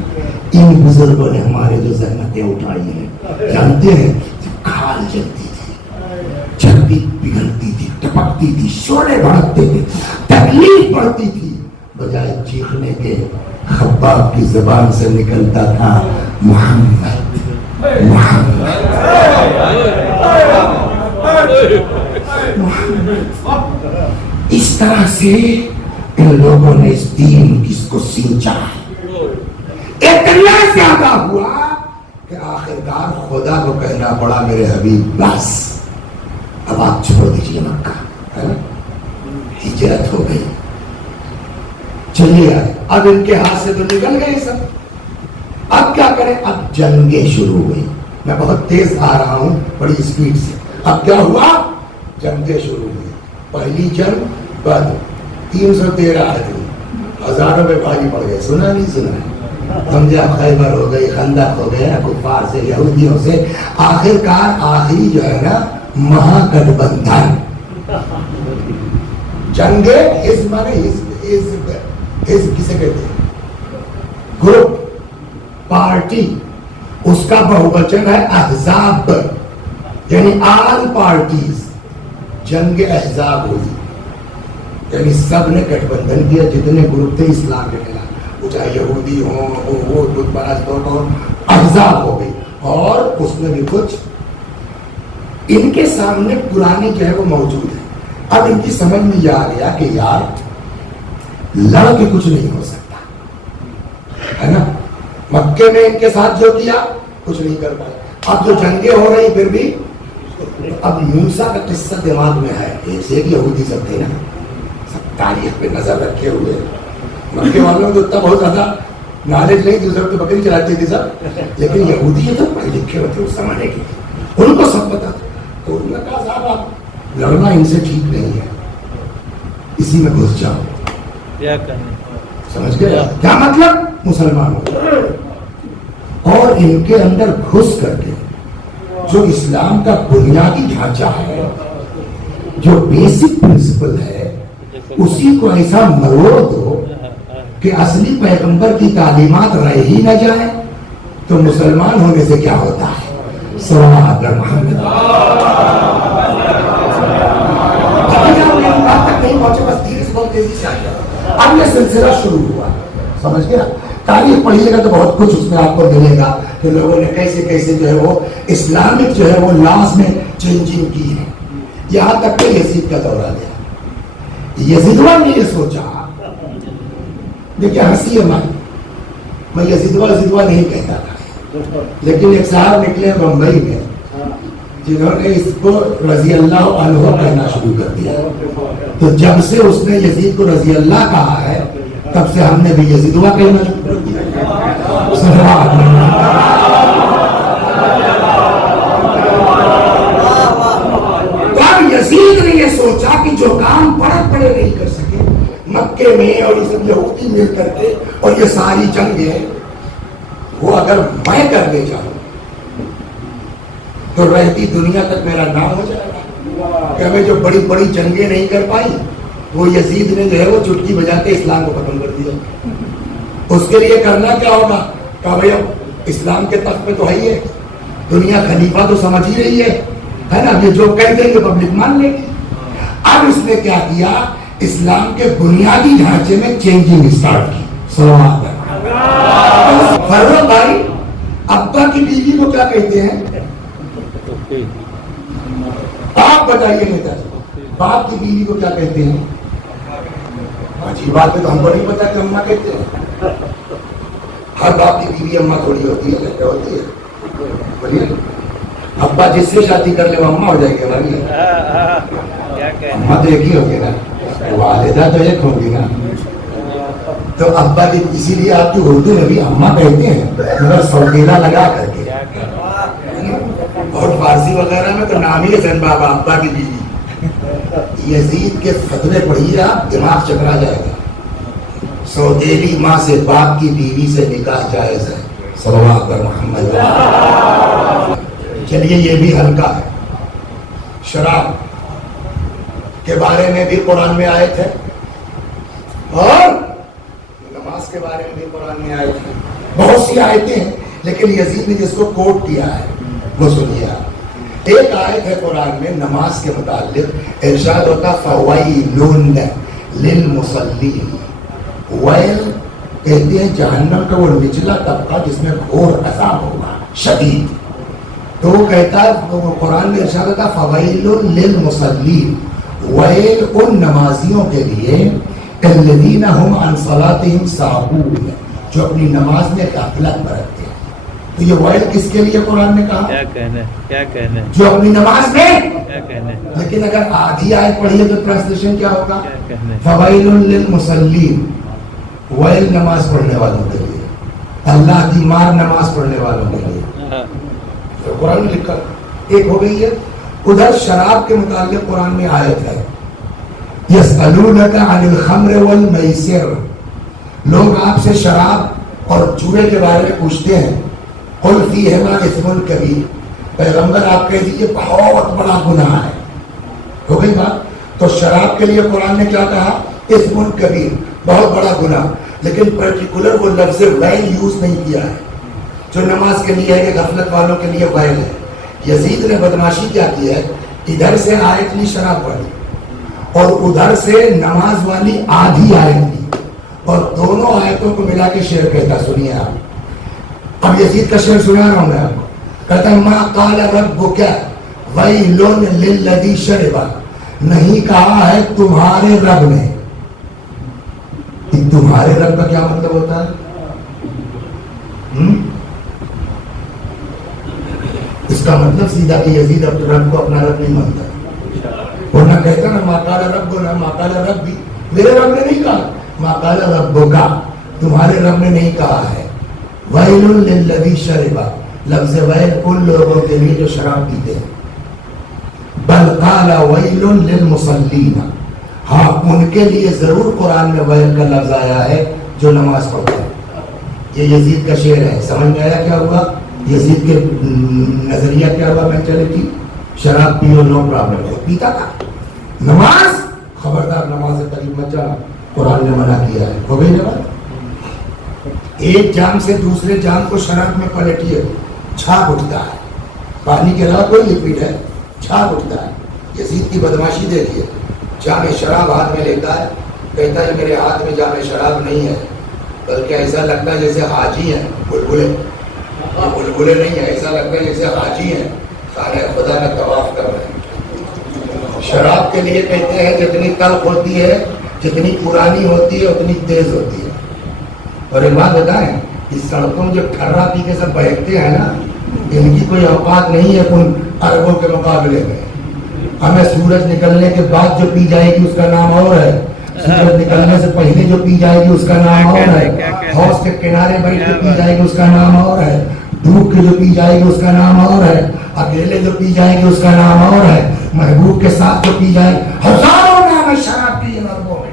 ان بزرگوں نے ہمارے جو زحمتیں اٹھائی ہیں، جانتے ہیں جب کھال جلتی تھی، چربی پگھلتی تھی، ٹپکتی تھی، شعلے بڑھتے تھے، تکلیف بڑھتی تھی، بجائے چیخنے کے خباب کی زبان سے نکلتا تھا محمد محمد محمد۔ اس طرح سے ان لوگوں نے اس دین کس کو سینچا، اتنا زیادہ ہوا کہ آخرکار خدا کو کہنا پڑا میرے حبیب بس اب آپ چھوڑ دیجیے مکہ، ہے نا، ہجرت ہو گئی، چلیے آئے۔ اب ان کے ہاتھ سے تو نکل گئے سب، اب کیا کریں؟ اب جنگیں شروع ہوئی۔ میں بہت تیز آ رہا ہوں، بڑی اسپیڈ سے۔ اب کیا ہوا؟ جنگیں شروع ہوئی۔ پہلی جنگ بدر، 313 آدمی، ہزاروں میں بھاگی پڑ گئے۔ سنا نہیں سنا؟ سمجھا؟ خیبر ہو گئی، خندق ہو گیا، کفار سے، یہودیوں سے، آخرکار آخری جو ہے نا مہا گٹھ بندھن، جنگیں، حزب کسے کہتے ہیں؟ گروپ، پارٹی، اس کا بہووچن ہے احزاب، یعنی آل پارٹیز۔ جنگ احزاب ہوئی، یعنی سب نے گٹھ بندھن کیا، جتنے گروپ تھے اسلام کے خلاف، وہ چاہے یہودی ہوں، وہ بت پرست ہوں، احزاب ہو گئی۔ اور اس میں بھی کچھ ان کے سامنے پرانی جو ہے وہ موجود ہے۔ اب ان کی سمجھ میں یہ آ گیا کہ یار لڑ کے کچھ نہیں ہو سکتا، ہے نا۔ مکے میں ان کے ساتھ جو کیا کچھ نہیں کر پائے۔ اب جو جنگیں ہو رہی پھر بھی، اب موسیٰ کا قصہ دماغ میں ہے، ایک یہودی سب تھے نا، سب تاریخ پہ نظر رکھے ہوئے۔ مکے والوں کو اتنا بہت زیادہ نالج نہیں تھی، تو بکری چلاتے تھے سب، لیکن یہودی یہ تو پڑھے لکھے ہوتے اس زمانے کے، ان کو سب پتا تھا۔ تو انہوں نے کہا صاحب آپ لڑنا ان سے ٹھیک نہیں ہے، اسی میں گھس جاؤ۔ سمجھ گئے کیا مطلب؟ مسلمان ہو، اور ان کے اندر گھس کر کے جو اسلام کا بنیادی ڈھانچہ ہے، جو بیسک پرنسپل ہے، اسی کو ایسا مروڑ دو کہ اصلی پیغمبر کی تعلیمات رہ ہی نہ جائے، تو مسلمان ہونے سے کیا ہوتا ہے؟ صلوات محمد۔ اب یہ سلسلہ شروع ہوا، سمجھ گیا؟ تاریخ پڑھیے گا تو بہت کچھ اس میں آپ کو ملے گا کہ لوگوں نے کیسے کیسے جو ہے وہ اسلامک جو ہے وہ لاز میں چینجنگ کی ہے، یہاں تک کہ یزید کا دور آ گیا۔ یزیدوا نے یہ سوچا، دیکھیے ہنسی ہے میں یزیدوا نہیں کہتا تھا، لیکن ایک صاحب نکلے بمبئی میں جنہوں نے اس کو رضی اللہ عنہ کہنا شروع کر دیا۔ تو جب سے اس نے یزید کو رضی اللہ کہا ہے، تب سے ہم نے بھی یزیدوا کہنا شروع کر دیا۔ مکے میں اور یہ سب یہودی مل کر کے اور یہ ساری جنگیں وہ اگر میں کرنے جاؤں تو رہتی دنیا تک میرا نام ہو جائے گا کہ ہمیں جو بڑی بڑی جنگیں نہیں کر پائی وہ یزید نے جو ہے وہ چٹکی بجا کے اسلام کو ختم کر دیا. اس کے لیے کرنا کیا ہوگا؟ کہ بھائی اب اسلام کے تخت پہ تو ہے ہی ہے, دنیا خلیفہ تو سمجھ ہی رہی ہے نا, یہ جو کہہ دیں گے پبلک مان لے گی. اب اس نے کیا کیا, اسلام کے بنیادی ڈھانچے میں چینجنگ اسٹارٹ کی. فرو بھائی ابا کی بیوی کو کیا کہتے ہیں؟ باپ بتائیے نیتا جی, باپ کی بیوی کو کیا کہتے ہیں؟ اچھی بات ہے, تو ہم کو نہیں پتا کہ اماں کہتے ہیں. ہر باپ کی بیوی اماں تھوڑی ہوتی ہے, کیا ہوتی ہے؟ بولیے. ابا جس سے شادی کر لے وہ اماں ہو جائے گی ہماری. اماں تو ایک ہی ہوگی نا, والدہ تو ایک ہوگی نا. تو ابا کی اسی لیے آپ کی اردو میں بھی اماں کہتے ہیں مگر سوکیلا لگا کر کے, اور فارسی وغیرہ میں تو نام ہی ہے بابا ابا کی بیوی. یزید کے فتوے پڑھیے آپ, دماغ چکرا جائے گا. سوتیلی ماں سے باپ کی بیوی سے نکاح جائز ہے. صلوات پر محمد. چلیے یہ بھی ہلکا ہے. شراب کے بارے میں بھی قرآن میں آئے تھے اور نماز کے بارے میں بھی قرآن میں آئے تھے. بہت سی آیتیں ہیں, لیکن یزید نے جس کو کوٹ کیا ہے وہ سنیے آپ. ایک آیت ہے قرآن میں نماز کے متعلق, ارشاد ہوتا فویل للمصلین. ویل کہتے ہیں جہنم کا وہ نچلا طبقہ جس میں گھور عذاب ہوگا شدید. تو وہ کہتا ہے قرآن میں ارشاد ہوتا فویل للمصلین, ویل ان نمازیوں کے لیے الذین هم عن صلاتهم ساہون, جو اپنی نماز میں غفلت برتتے ہیں. تو یہ ویل کس کے لیے قرآن نے کہا؟ کیا کہنا جو اپنی نماز میں کیا کہنا. لیکن اگر آدھی آیت پڑھیے تو ٹرانسلیشن کیا ہوگا؟ فویل للمصلین, ویل نماز پڑھنے والوں کے لیے, اللہ کی مار نماز پڑھنے والوں کے لیے. تو قرآن میں لکھا ایک ہو گئی ہے. ادھر شراب کے متعلق قرآن میں آیت ہے یسألونک عن الخمر والمیسر, لوگ آپ سے شراب اور جوئے کے بارے میں پوچھتے ہیں. قل فیہما اثم کبیر, پیغمبر آپ کہہ دیجیے بہت بڑا گناہ ہے. ہو گئی بات. تو شراب کے لیے قرآن نے کیا کہا؟ اثم کبیر, بہت بڑا گناہ. لیکن پرٹیکولر وہ لفظ ویل یوز نہیں کیا ہے جو نماز کے لیے ہے کہ غفلت والوں کے لیے ویل ہے. یزید نے بدماشی کیا کی ہے, ادھر سے آیت لی شراب پڑھی اور ادھر سے نماز والی آدھی آیت لی, اور دونوں آیتوں کو ملا کے شعر کہتا. سنیے آپ, اب یزید کا شعر سنا رہا ہوں میں آپ کو. کہتا ما قال ربک ویل للذی شرب, نہیں کہا ہے تمہارے رب نے. تمہارے رب کا کیا مطلب ہوتا ہے؟ اس کا مطلب سیدھا کہ یزید اپنے رب کو اپنا رب نہیں مانتا. ورنہ کہتا نا ما قال ربنا ما قال ربی, میرے رب نے نہیں کہا. ما قال ربک, تمہارے رب نے نہیں کہا ہے. ویل للذی شرب, لفظ ویل ان لوگوں کے لیے جو شراب پیتے ہیں. بل قال ویل للمصلین, ہاں ان کے لیے ضرور قرآن میں ویل کا لفظ آیا ہے جو نماز پڑھتے ہیں. یہ یزید کا شعر ہے. سمجھ میں آیا کیا ہوا؟ یزید کے نظریہ کیا ہوا؟ مینٹلٹی شراب پیو نو پرابلم ہے. پیتا تھا. نماز خبردار نماز سے قریب مت جانا, قرآن نے منع کیا ہے. ہو گئی نا بات. ایک جام سے دوسرے جام کو شراب میں پلٹیے, چھاپ اٹھتا ہے. پانی کے علاوہ کوئی لکوڈ ہے, چھاپ اٹھتا ہے. یزید کی بدماشی دیکھیے, جام شراب ہاتھ میں لیتا ہے, کہتا ہے میرے ہاتھ میں جام شراب نہیں ہے, بلکہ ایسا لگتا ہے جیسے حاجی ہیں بلبلے. بلبلے نہیں ہے, ایسا لگتا ہے جیسے حاجی ہیں خانہ خدا میں طواف کر رہے ہیں. شراب کے لیے کہتے ہیں جتنی تلخ ہوتی ہے, جتنی پرانی ہوتی ہے, اتنی تیز ہوتی ہے. اور ایک بات بتائیں, اس سڑکوں میں جو ٹھرا پی کے سب بہتے ہیں نا, ان کی کوئی اوقات نہیں ہے ان عربوں کے مقابلے میں. ہمیں سورج نکلنے کے بعد جو پی جائے گی اس کا نام اور ہے, سورج نکلنے سے پہلے جو پی جائے گی اس کا نام اور ہے, حوض کے کنارے بیٹھ کے پی جائے گی اس کا نام اور ہے, دھوپ کے جو پی جائے گی اس کا نام اور ہے, اکیلے جو پی جائے گی اس کا نام اور ہے, محبوب کے ساتھ جو پی جائے گی. ہزاروں نام ہے شراب کی ان عربوں میں.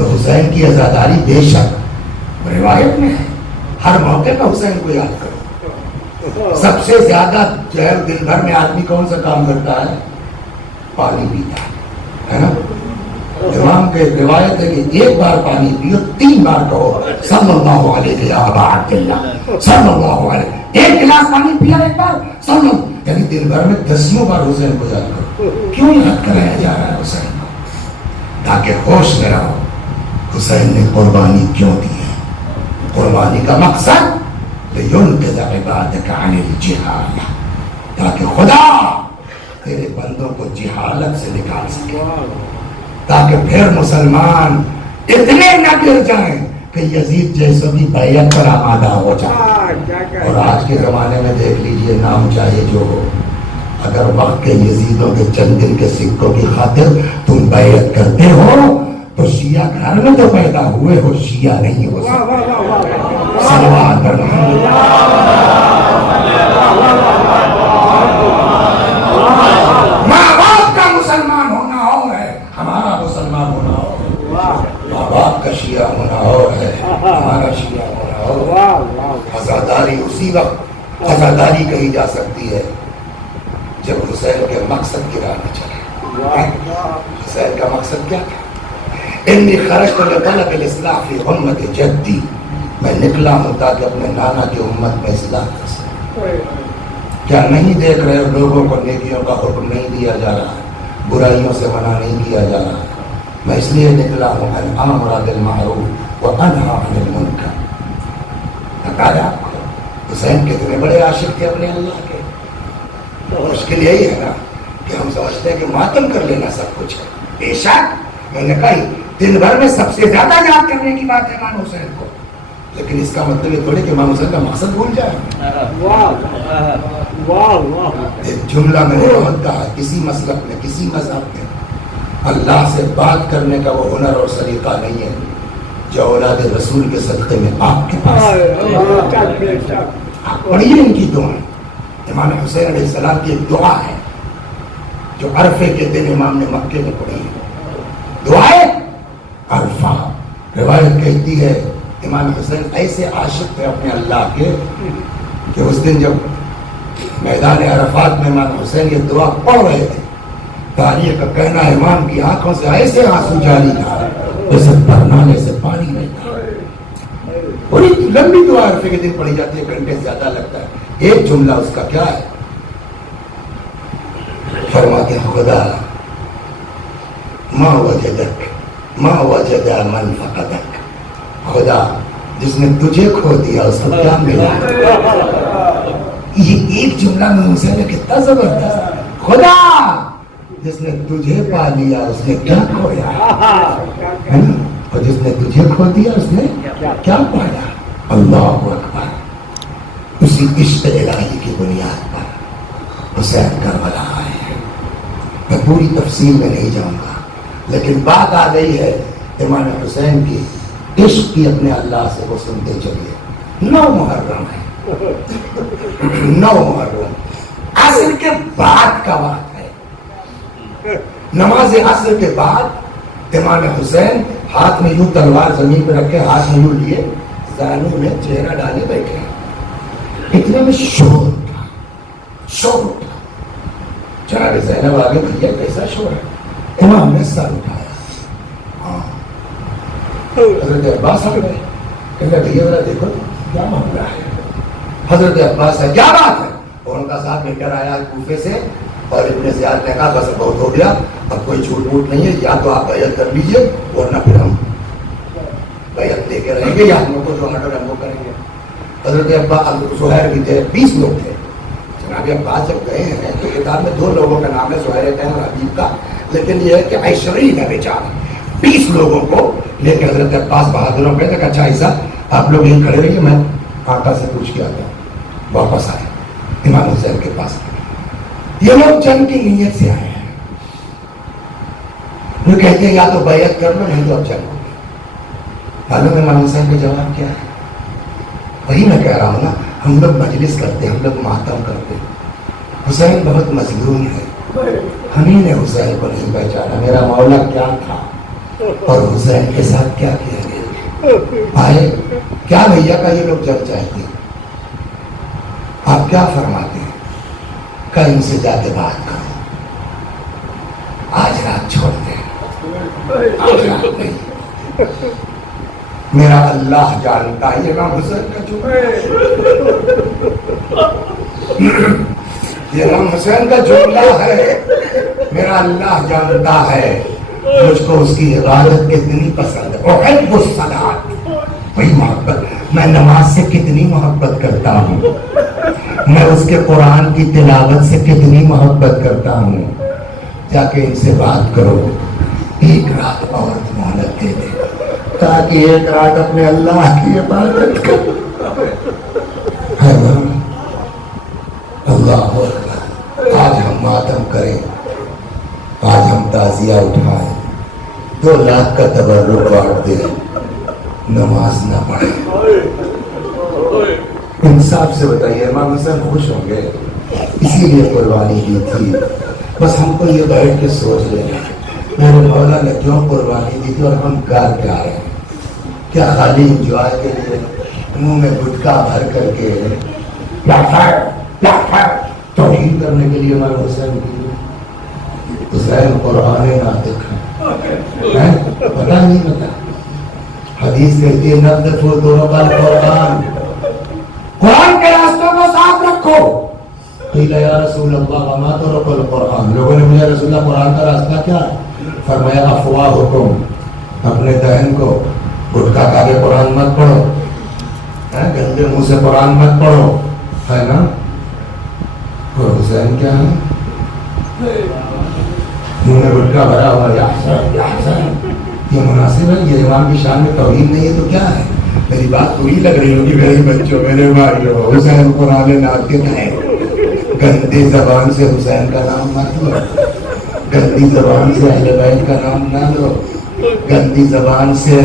تو حسین کی عزاداری بے شک روایت میں ہے، ہر موقع پہ حسین کو یاد کرو. سب سے زیادہ جو ہے دن بھر میں آدمی کون سا کام کرتا ہے؟ پانی پیتا ہے نا. امام کے روایت ہے کہ ایک بار پانی پیو 3 بار کہو صلی اللہ علیہ یا ابا عبداللہ صلی اللہ علیہ. ایک گلاس پانی پیا ایک بار صلی اللہ، یعنی دن بھر میں 10 بار حسین کو یاد کرو. کیوں یاد کرایا جا رہا ہے حسین کو؟ تاکہ ہوش میں رہو حسین نے قربانی کیوں دی ہے. قربانی کا مقصد لِيُنْقِذَ عِبَادَكَ عَنِ الْجِهَالَةِ، تاکہ خدا تیرے بندوں کو جہالت سے نکال سکے، تاکہ پھر مسلمان اتنے نہ گر جائیں کہ یزید جیسے بھی بیعت پر آمادہ ہو جائے. اور آج کے زمانے میں دیکھ لیجئے، نام چاہیے جو ہو، اگر وقت کے یزیدوں کے چند دن کے سکوں کی خاطر تم بیعت کرتے ہو تو شیعہ گھر میں تو پیدا ہوئے ہو، شیعہ نہیں ہو سکتے. صلوات پر محمد. ماں باپ کا مسلمان ہونا اور ہے، ہمارا مسلمان ہونا اور ہے. ماں باپ کا شیعہ ہونا اور ہے، ہمارا شیعہ ہونا اور ہے. عزاداری اسی وقت عزاداری کہی جا سکتی ہے جب حسین کے مقصد کی راہ میں چلے. حسین کا مقصد کیا تھا؟ انی خرجت لطلب الاصلاح فی امت جدی، میں نکلا ہوں تاکہ اپنے نانا کی امت میں اصلاح کر سکوں. کیا نہیں دیکھ رہے لوگوں کو نیکیوں کا حکم نہیں دیا جا رہا ہے، برائیوں سے منع نہیں کیا جا رہا ہے. میں اس لیے نکلا ہوں ان آمر بالمعروف وانہی عن المنکر. بتایا آپ کو حسین کتنے بڑے عاشق تھے اپنے اللہ کے. تو مشکل یہی ہے نا کہ ہم سمجھتے ہیں کہ ماتم کر لینا سب کچھ ہے. بے شک میں نے کہا دن بھر میں سب سے زیادہ یاد کرنے کی بات ہے امام حسین کو، لیکن اس کا مطلب یہ تھوڑی کہ امام حسین کا مقصد بھول جائے. ایک جملہ میں نے بہت کہا، کسی مسلک میں کسی مذہب میں اللہ سے بات کرنے کا وہ ہنر اور سلیقہ نہیں ہے جو اولاد رسول کے صدقے میں آپ کے پاس ہے. آپ پڑھیے ان کی دعائیں. امام حسین علیہ السلام کی ایک دعا ہے جو عرفے کے دن امام نے مکے میں پڑھی ہے. دعائیں عرفہ. روایت کہتی ہے امام حسین ایسے عاشق تھے اپنے اللہ کے کہ اس دن جب میدان عرفات میں امام حسین یہ دعا پڑھ رہے تھے، تاریخ کا کہنا ہے امام کی آنکھوں سے ایسے آنسو جاری تھا جیسے پرنانے سے پانی نہیں تھا. بڑی لمبی دعا عرفے کے دن پڑھی جاتی ہے، گھنٹے زیادہ لگتا ہے. ایک جملہ اس کا کیا ہے؟ فرماتے ہیں خدا ما وجدک ما وجد من فقدک. خدا جس نے تجھے کھو دیا اس کو کیا ملا. یہ ایک جملہ میں حسین نے کتنا زبردست. خدا جس نے تجھے پا لیا اس نے کیا کھویا، اور جس نے تجھے کھو دیا اس نے کیا پایا. اللہ اکبر. اسی عشق الہی کی بنیاد پر حسین کربلا آئے ہیں. میں پوری تفصیل میں نہیں جاؤں گا، لیکن بات آ گئی ہے امام حسین کی عشق کی اپنے اللہ سے. وہ سنتے چلیے. 9 محرم ہے، 9 محرم عصر کے بعد کا وقت ہے. نماز عصر کے بعد امام حسین ہاتھ میں یوں تلوار زمین پہ رکھے، ہاتھ میں یوں لیے زانوں میں چہرہ ڈالے بیٹھے. اتنے میں شور اٹھا، شور اٹھا. جناب زینب آگے بھیا کیسا شور ہے؟ امام نے سر اٹھایا. حضرت عباس آ گئے، کہنے بھیا ذرا دیکھو کیا معاملہ ہے. حضرت عباس ہے کیا بات ہے؟ اور ان کا ساتھ مل کر آیا کوفے سے، اور ابن زیاد نے کہا بس بہت ہو گیا، اب کوئی جھوٹ موٹ نہیں ہے، یا تو آپ بیعت کر لیجئے ورنہ پھر ہم بیعت لے کے رہیں گے، یا ہم لوگ کو جو آرڈر ہم وہ کریں گے. حضرت عباس زہیر بھی تھے، 20 لوگ تھے. جناب عباس جب گئے ہیں تو کتاب میں 2 لوگوں کا نام ہے، زہیر کہیں اور حبیب کا، لیکن یہ ہے کہ عشرین ہے بیچارے. 20 لوگوں کو لے کے حضرت عباس بہادروں پہ تک. اچھا ایسا آپ لوگ یہیں کھڑے رہیے، میں آقا سے پوچھ کے آتا ہوں. واپس آئے امام حسین کے پاس. یہ لوگ جنگ کی نیت سے آئے ہیں. وہ کہتے ہیں یا تو بیعت کر لو نہیں تو اب جنگ ہوگی. معلوم ہے امام حسین کا جواب کیا ہے؟ وہی میں کہہ رہا ہوں نا، ہم لوگ مجلس کرتے ہیں، ہم لوگ ماتم کرتے ہیں. حسین بہت مظلوم ہے، ہم ہی نے حسین کو نہیں پہچانا. میرا مولا کیا تھا اور حسین کے ساتھ کیا کیا گیا؟ آئے کیا بھیا کا یہ لوگ جب چاہتے ہیں، آپ کیا فرماتے ہیں؟ کہ ان سے جا کے بات کرو، آج رات چھوڑ دیں، آج رات نہیں، میرا اللہ جانتا ہے یہ امام حسین کا جملہ یہ امام حسین کا جملہ ہے، میرا اللہ جانتا ہے مجھ کو اس کی عبادت کتنی پسند ہے، احب الصلاۃ، وہی محبت، میں نماز سے کتنی محبت کرتا ہوں، میں اس کے قرآن کی تلاوت سے کتنی محبت کرتا ہوں، جا کے ان سے بات کرو، ایک رات اور مہلت دے دے تاکہ ایک رات اپنے اللہ کی عبادت کرو۔ اللہ اکبر، آج ہم ماتم کریں، آج ہم تعزیہ اٹھائیں، 2 لاکھ کا تبرک بانٹ دیں، نماز نہ پڑھیں۔ انصاف سے بتائیے امام حسین خوش ہوں گے؟ اسی لیے قربانی دی تھی۔ بس ہم کو یہ بیٹھ کے سوچ لینا، میرے مولا نے جو قربانی دی تھی اور ہم کر کے آ رہے ہیں، کیا خالی انجوائے کے لیے منہ میں گٹکا بھر کر کے توہین کرنے کے لیے امام حسین کی؟ حسین قرآن ناطق ہے، پتا نہیں پتا؟ حدیث کہتی ہے نظفوا طرق القرآن، قرآن کے راستوں کو صاف رکھو۔ قیل یا رسول اللہ وما طرق القرآن، لوگوں نے مجھے رسول اللہ قرآن کا راستہ کیا ہے؟ فرمایا افواہکم، اپنے دہن کو گٹکا کھا کے قرآن مت پڑھو، گندے منہ سے قرآن مت پڑھو، ہے نا؟ اور حسین کیا ہے؟ منہ میں گٹکا بھرا ہوا، یا حسین یا حسین، یہ مناسب ہے؟ یہ امام کی شان میں توہین نہیں ہے تو کیا ہے؟ میری بات پوری لگ رہی ہوگی میرے بچوں، میرے بھائیوں، حسین قرآن ناطق ہے، گندی زبان سے حسین کا نام مت لو، گندی زبان سے اہل بیت کا نام نہ لو، گندی زبان سے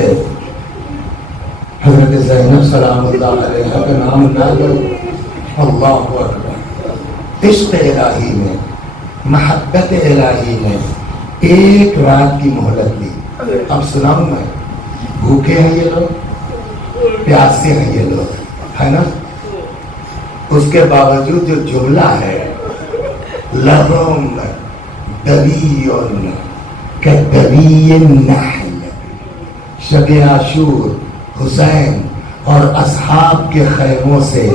حضرت زینب سلام اللہ علیہ کا نام نہ لو۔ اللہ اکبر، عشق الہی میں، محبت الہی میں ایک رات کی مہلت لی۔ اب سناؤں میں، بھوکے ہیں یہ لوگ، پیاسے ہیں یہ لوگ، ہے نا؟ اس کے باوجود جو جملہ ہے لہم دبیٌ کدبی النحل، شب عاشور حسین اور اصحاب کے خیموں سے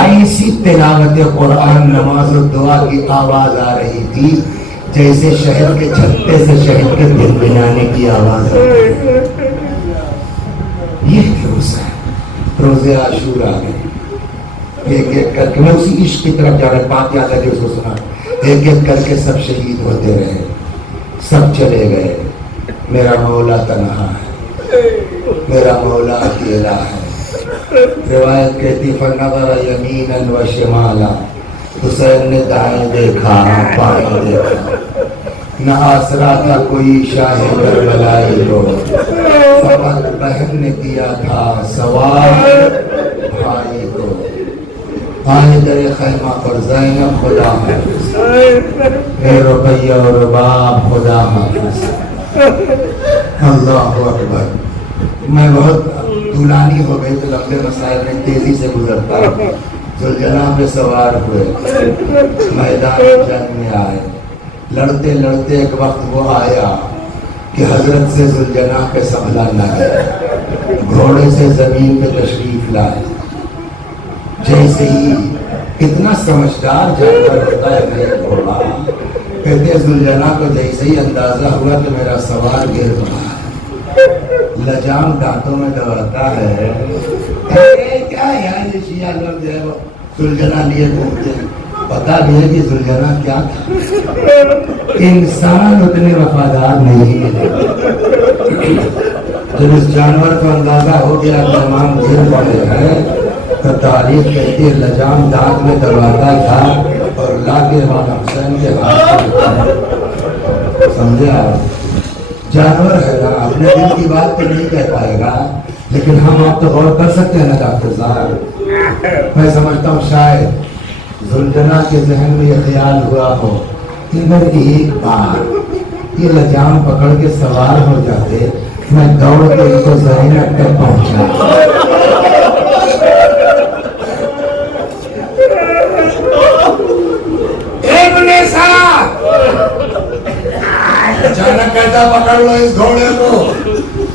ایسی تلاوت قرآن، نماز و دعا کی آواز آ رہی تھی جیسے شہر کے چھتے سے شہر کے دل بنانے کی آواز آ رہی تھی۔ یہ تھے حسین، روزے عاشور آ گئے، ایک ایک کر کے، میں اسی عشق کی طرف جا رہا، بات یاد ہے جو اس کو سنا، ایک ایک کر کے سب شہید ہوتے رہے، سب چلے گئے، میرا مولا تنہا ہے، میرا مولا اکیلا ہے۔ روایت کہتی فنظر یمینا و شمالا، حسین نے دائیں دیکھا بائیں دیکھا، نہ آسرا تھا کوئی شاہ کربلائی کو، فقط بہن نے کیا تھا سوال بھائی کو۔ آئے در خیمہ پر زینب خدا حافظ، اے رقیہ و رباب خدا حافظ۔ اللہ اکبر، میں بہت طولانی ہو گئی تو لمبے مسائل میں تیزی سے گزرتا ہوں۔ ذوالجناح پہ سوار ہوئے، میدان جنگ میں آئے، لڑتے لڑتے ایک وقت وہ آیا کہ حضرت سے ذوالجناح پہ سنبھلا نہ گیا، گھوڑے سے زمین پہ تشریف لائے، جیسے ہی اتنا سمجھدار جانور ہوتا ہے میرا گھوڑا، کہتے ذوالجناح کو جیسے ہی اندازہ ہوا کہ میرا سوار گر رہا ہے، لجام دانتوں میں دباتا ہے، کیا یار یہ شیعہ لوگ جو ہے وہ ذوالجناح لیے گھومتے ہیں، پتا بھی ہے کہ ذوالجناح کیا تھا، انسان اتنے وفادار نہیں ملے۔ جب اس جانور کو اندازہ ہو گیا کہ امام گر پڑے ہیں تو تاریخ کہتی ہے لجام دانت میں دباتا تھا اور لا کے امام حسین کے ہاتھ میں، سمجھے آپ؟ جانور ہے نا، اپنے دل کی بات تو نہیں کہہ پائے گا، لیکن ہم آپ تو غور کر سکتے ہیں نا ڈاکٹر صاحب۔ میں سمجھتا ہوں شاید ذوالجناح کے ذہن میں یہ خیال ہوا ہو کہ اگر ایک بار یہ لجام پکڑ کے سوار ہو جاتے، میں دوڑ کے ان کو زینب تک پہنچا۔ ابن سعد اچانک کہتا پکڑ لو اس گھوڑے کو،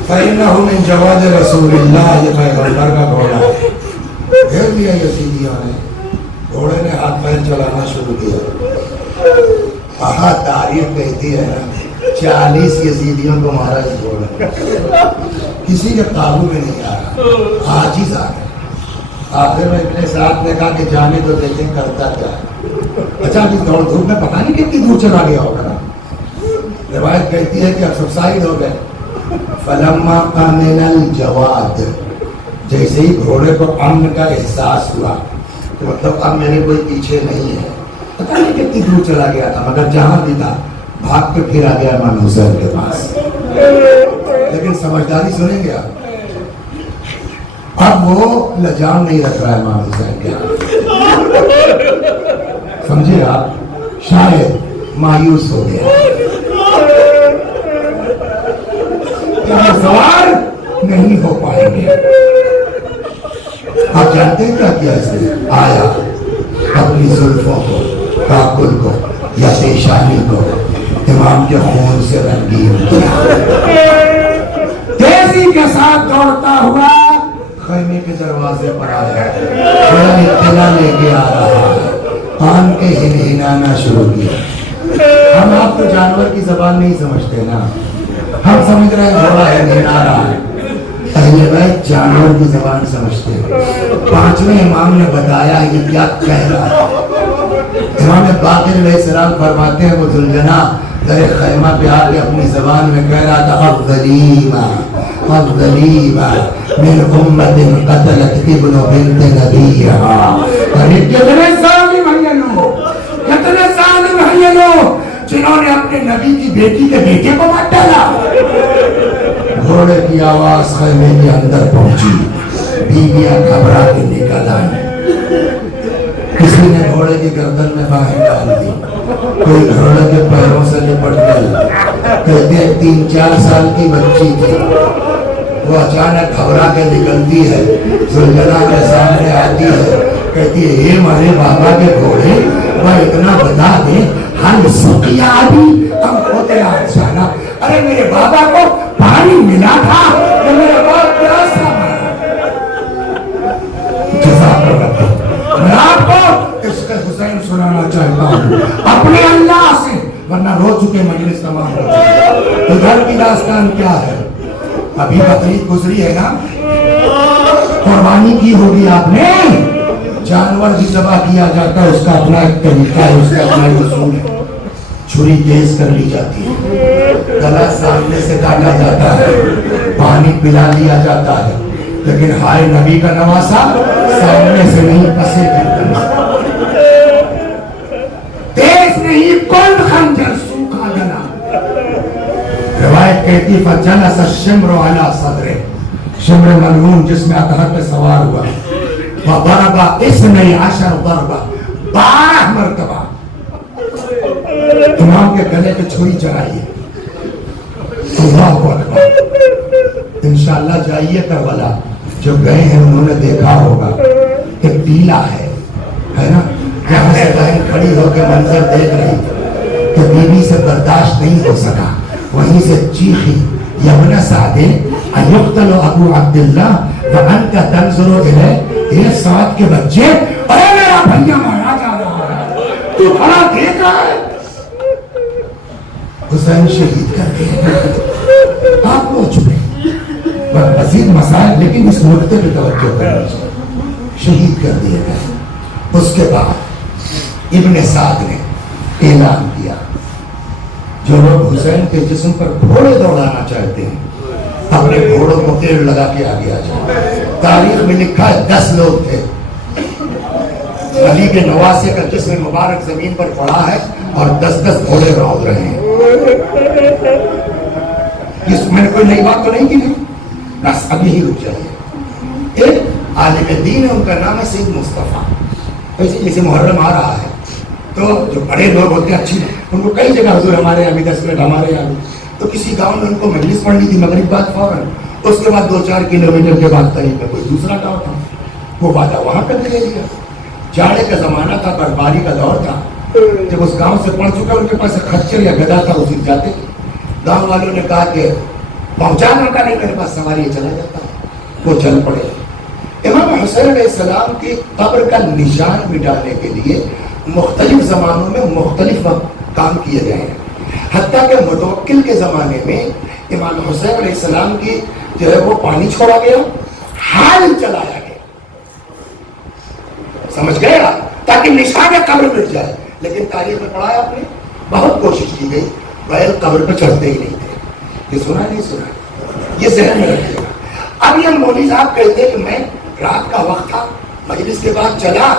فَإِنَّهُ مِن جَوَادِ رسول اللہ، یہ پیغمبر کا گھوڑا ہے۔ پھر لیا یزیدیوں نے، گھوڑے نے ہاتھ پیر چلانا شروع کیا۔ تاریخ کہتی ہے نا 40 یزیدیوں کو مارا اس گھوڑے، کسی کے قابو میں نہیں آ رہا، عاجز آ گیا۔ آخر میں ابن سعد نے کہا کہ جانے تو دیکھیں کرتا کیا ہے۔ اچھا اس دوڑ دھوپ میں پتہ نہیں کتنی دور چلا گیا ہوگا نا۔ روایت کہتی ہے کہ اب سبسائڈ ہو گئے۔ فلما امن الجواد، جیسے ہی گھوڑے کو امن کا احساس ہوا کہ مطلب اب میرے کوئی پیچھے نہیں ہے، پتہ نہیں کتنی دور چلا گیا تھا، مگر جہاں بھی تھا بھاگ کے پھر آ گیا امام حسین کے پاس۔ لیکن سمجھداری سنیں گے آپ، اب وہ لجام نہیں رکھ رہا ہے امام حسین کے ہاتھ، سمجھے آپ، شاید مایوس ہو گیا، سوار نہیں ہو پائیں گے۔ آپ جانتے ہیں کیا کیا اس نے؟ آیا اپنی زلفوں کو، کاکل کو یا پیشانی کو امام کے خون سے رنگین کیا، تیزی کے ساتھ دوڑتا ہوا خیمے کے دروازے پر آیا، بڑا اطلاع لے کے آ رہا ہے، کان کے ہنہنانا شروع کیا۔ ہم آپ کو جانور کی زبان نہیں سمجھتے نا، ہم سمجھ رہے ہیں گھوڑا ہنہنا رہا ہے، اہل بیت جانور کی زبان سمجھتے ہیں۔ پانچویں امام نے بتایا یہ کیا کہہ رہا ہے۔ امام باقر علیہ السلام فرماتے ہیں وہ ذوالجناح در خیمہ پہ آ کے اپنی زبان میں کہہ رہا تھا الظلیمہ الظلیمہ من امت قتلت ابن بنت نبیہا، یعنی کتنے ظالم ہیں یہ لوگ، کتنے ظالم ہیں یہ لوگ جنہوں نے اپنے نبی کی بیٹی کے بیٹے کو مار ڈالا۔ گھوڑے کی آواز خیمے کے اندر پہنچی، بیویاں گھبرا کے نکل آئیں، کسی نے گھوڑے کی گردن میں باہیں ڈال دی، کوئی گھوڑے کے پیروں سے لپٹ گئی، کہتے ہیں 3-4 سال کی بچی تھی، وہ اچانک گھبرا کے نکلتی ہے، ذوالجلال کے سامنے آتی ہے، کہتی ہے یہ ہمارے بابا کے گھوڑے، وہ اتنا بتا دے ہم سقیا بھی ہم ہوتے آجانا، ارے میرے بابا کو پانی ملا تھا کہ میرے باپ پیاسا مرا۔ جزاک اللہ، میں آپ کو عشق حسین سنانا چاہتا ہوں اپنے اللہ سے، ورنہ رو چکے مجلس تمام ہو چکے۔ ادھر کی داستان کیا ہے؟ ابھی بقرعید گزری ہے نا، قربانی کی ہوگی آپ نے، جانور بھی ذبح کیا جاتا ہے، اس کا اپنا ایک طریقہ ہے، اس کا اپنا ایک اصول ہے۔ چھری تیز کر لی جاتی ہے، گلا سامنے سے کاٹا جاتا ہے، پانی پلا لیا جاتا ہے، لیکن ہائے نبی کا نواسا سامنے سے نہیں، پسے کرتا تیز نہیں، کلب خنجر سوکھا گلا۔ روایت کہتی فجلس الشمر علی صدرہ، شمر ملعون جس میں اطہر پہ سوار ہوا، وضرب 12 ضربہ، 12 مرتبہ امام کے گلے پہ چھری چڑھائیے۔ اللہ اکبر۔ انشاءاللہ جائیے کربلا، جو گئے ہیں انہوں نے دیکھا ہوگا کہ ٹیلا ہے نا، جہاں سے بہن کھڑی ہو کے منظر دیکھ رہی کہ بیوی سے برداشت نہیں ہو سکا، وہیں سے چیخی یابن سعد ایقتل ابو عبداللہ وانت تنظر الیہ، یہ سعد کے بچے، اے میرا بھیا مارا جا رہا ہے، تو کھڑا دیکھ رہا ہے، حسین شہید کر دیا۔ آپ وہ چھپے مزید مسائل، لیکن اس نقطے پہ توجہ کرنی چاہیے، شہید کر دیا گیا۔ اس کے بعد ابن سعد نے اعلان کیا جو لوگ حسین کے جسم پر گھوڑے دوڑانا چاہتے ہیں اپنے گھوڑوں کو تیل لگا کے آگے آ جائیں۔ تاریخ میں لکھا ہے 10 لوگ تھے، علی کے نواسے کا جسم مبارک زمین پر پڑا ہے اور 10 گھوڑے دوڑ رہے ہیں۔ اس میں کوئی نئی بات تو نہیں کی، بس ابھی ہی رک جائیے۔ ایک عالم دین ہے، ان کا نام ہے سید مصطفیٰ، ایسے جیسے محرم آ رہا ہے تو جو بڑے لوگ ہوتے ہیں اچھی ان کو کئی جگہ حضور ہمارے یہاں بھی 10 منٹ ہمارے یہاں بھی، تو کسی گاؤں میں ان کو مجلس پڑھنی تھی مغرب بعد فوراً، اس کے بعد 2-4 کلومیٹر کے بعد طریق میں کوئی دوسرا گاؤں تھا، وہ وعدہ وہاں کرنے لے لیا. جاڑے کا زمانہ تھا، برفباری کا دور تھا. جب اس گاؤں سے پڑھ چکا ان کے پاس ایک خچر یا گدا تھا، اسی جاتے تھے. گاؤں والوں نے کہا کہ پہنچانے کا نہیں، میرے پاس سواری چلا جاتا ہے. وہ چل پڑے. امام حسین علیہ السلام کی قبر کا نشان مٹانے کے لیے مختلف زمانوں میں مختلف کام کیے گئے ہیں. حتیٰ کہ متوکل کے زمانے میں امام حسین علیہ السلام کی جو ہے وہ پانی چھوڑا گیا، حال چلایا گیا. سمجھ گئے آپ؟ تاکہ نشان قبر مٹ جائے. لیکن تاریخ میں پڑھا ہے آپ نے، بہت کوشش کی گئی، بیل قبر پہ چڑھتے ہی نہیں تھے. یہ سنا نہیں سنا، یہ ذہن میں رکھیے گا. اب یہ مولوی صاحب کہتے ہیں کہ میں رات کا وقت تھا، مجلس کے بعد چلا،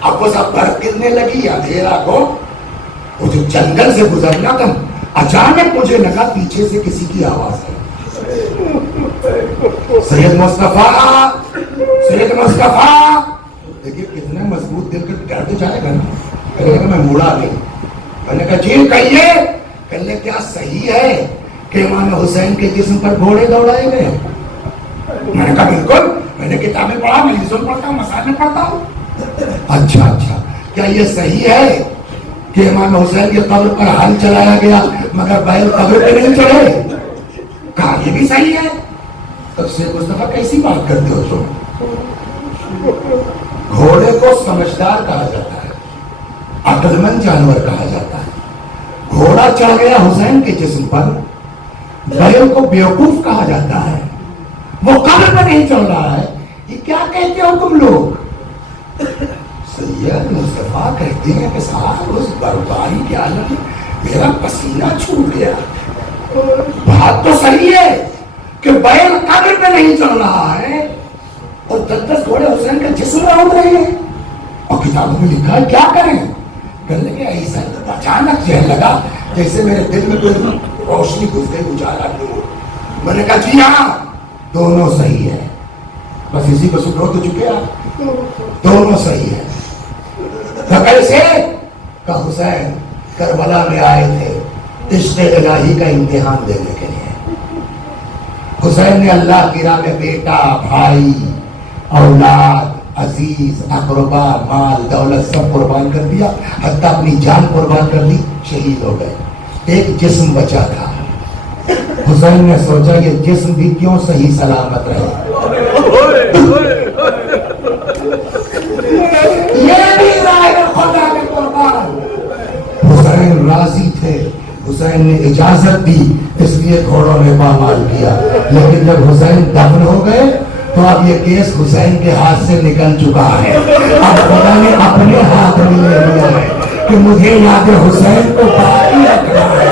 اب وہ سب برف گرنے لگی، اندھیرا کو وہ جو جنگل سے گزرنا تھا، اچانک مجھے لگا پیچھے سے کسی کی آواز ہے. سید مصطفیٰ، سید مصطفیٰ. دیکھیے کتنے مضبوط دل کر ڈر تو جائے گا نا. کہنے کہ میں موڑا نہیں. میں نے کہا جی کہیے. کہنے کیا صحیح ہے کہ امام حسین کے جسم پر گھوڑے دوڑائے گئے؟ میں نے کہا بالکل، میں نے کتابیں پڑھا، میں مجلسوں پڑھتا ہوں، مسائل پڑھتا ہوں. اچھا کیا یہ صحیح ہے کہ امام حسین کی قبر پر ہل چلایا گیا مگر بیل قبر پہ نہیں چڑھے؟ کہا یہ بھی صحیح ہے. تب سے مصطفیٰ کیسی بات کرتے ہو تم؟ گھوڑے کو سمجھدار کہا جاتا ہے، عقل مند جانور کہا جاتا ہے. گھوڑا چڑھ گیا حسین کے جسم پر، بیل کو بیوقوف کہا جاتا ہے. وہ قبر پر نہیں چڑھ رہا ہے. یہ کیا کہتے ہو تم لوگ؟ سید مصطفیٰ کہتے ہیں کہ صاحب اس برفباری کے عالم میں میرا پسینہ چھوٹ گیا. بات تو صحیح ہے کہ بیل قبر پہ نہیں چل رہا ہے اور 10 گھوڑے حسین کا جسم میں اڑ رہے ہیں. اور کتابوں میں لکھا ہے کیا کریں؟ کہنے کہ ایسا اچانک ذہن لگا جیسے میرے دل میں کوئی روشنی گھس گئی، اجالا نور. میں نے کہا جی ہاں دونوں صحیح ہے. بس اسی کو سکھو تو چکے آپ، دونوں صحیح ہے. تو کیسے؟ کہ حسین کربلا میں آئے تھے عشق الہی کا امتحان دینے کے لیے. حسین نے اللہ کی راہ میں بیٹا، بھائی، اولاد، عزیز، اقربا، مال، دولت سب قربان کر دیا، حتیٰ اپنی جان قربان کر دی، شہید ہو گئے. ایک جسم بچا تھا. حسین نے سوچا یہ جسم بھی کیوں صحیح سلامت رہے، یہ بھی راہ خدا کے قربان. حسین راضی تھے، حسین نے اجازت دی، اس لیے گھوڑوں نے پامال کیا. لیکن جب حسین دفن ہو گئے تو اب یہ کیس حسین کے ہاتھ سے نکل چکا ہے. اب خدا نے اپنے ہاتھ میں لے لیا ہے کہ مجھے یاد حسین کو باقی رکھنا ہے.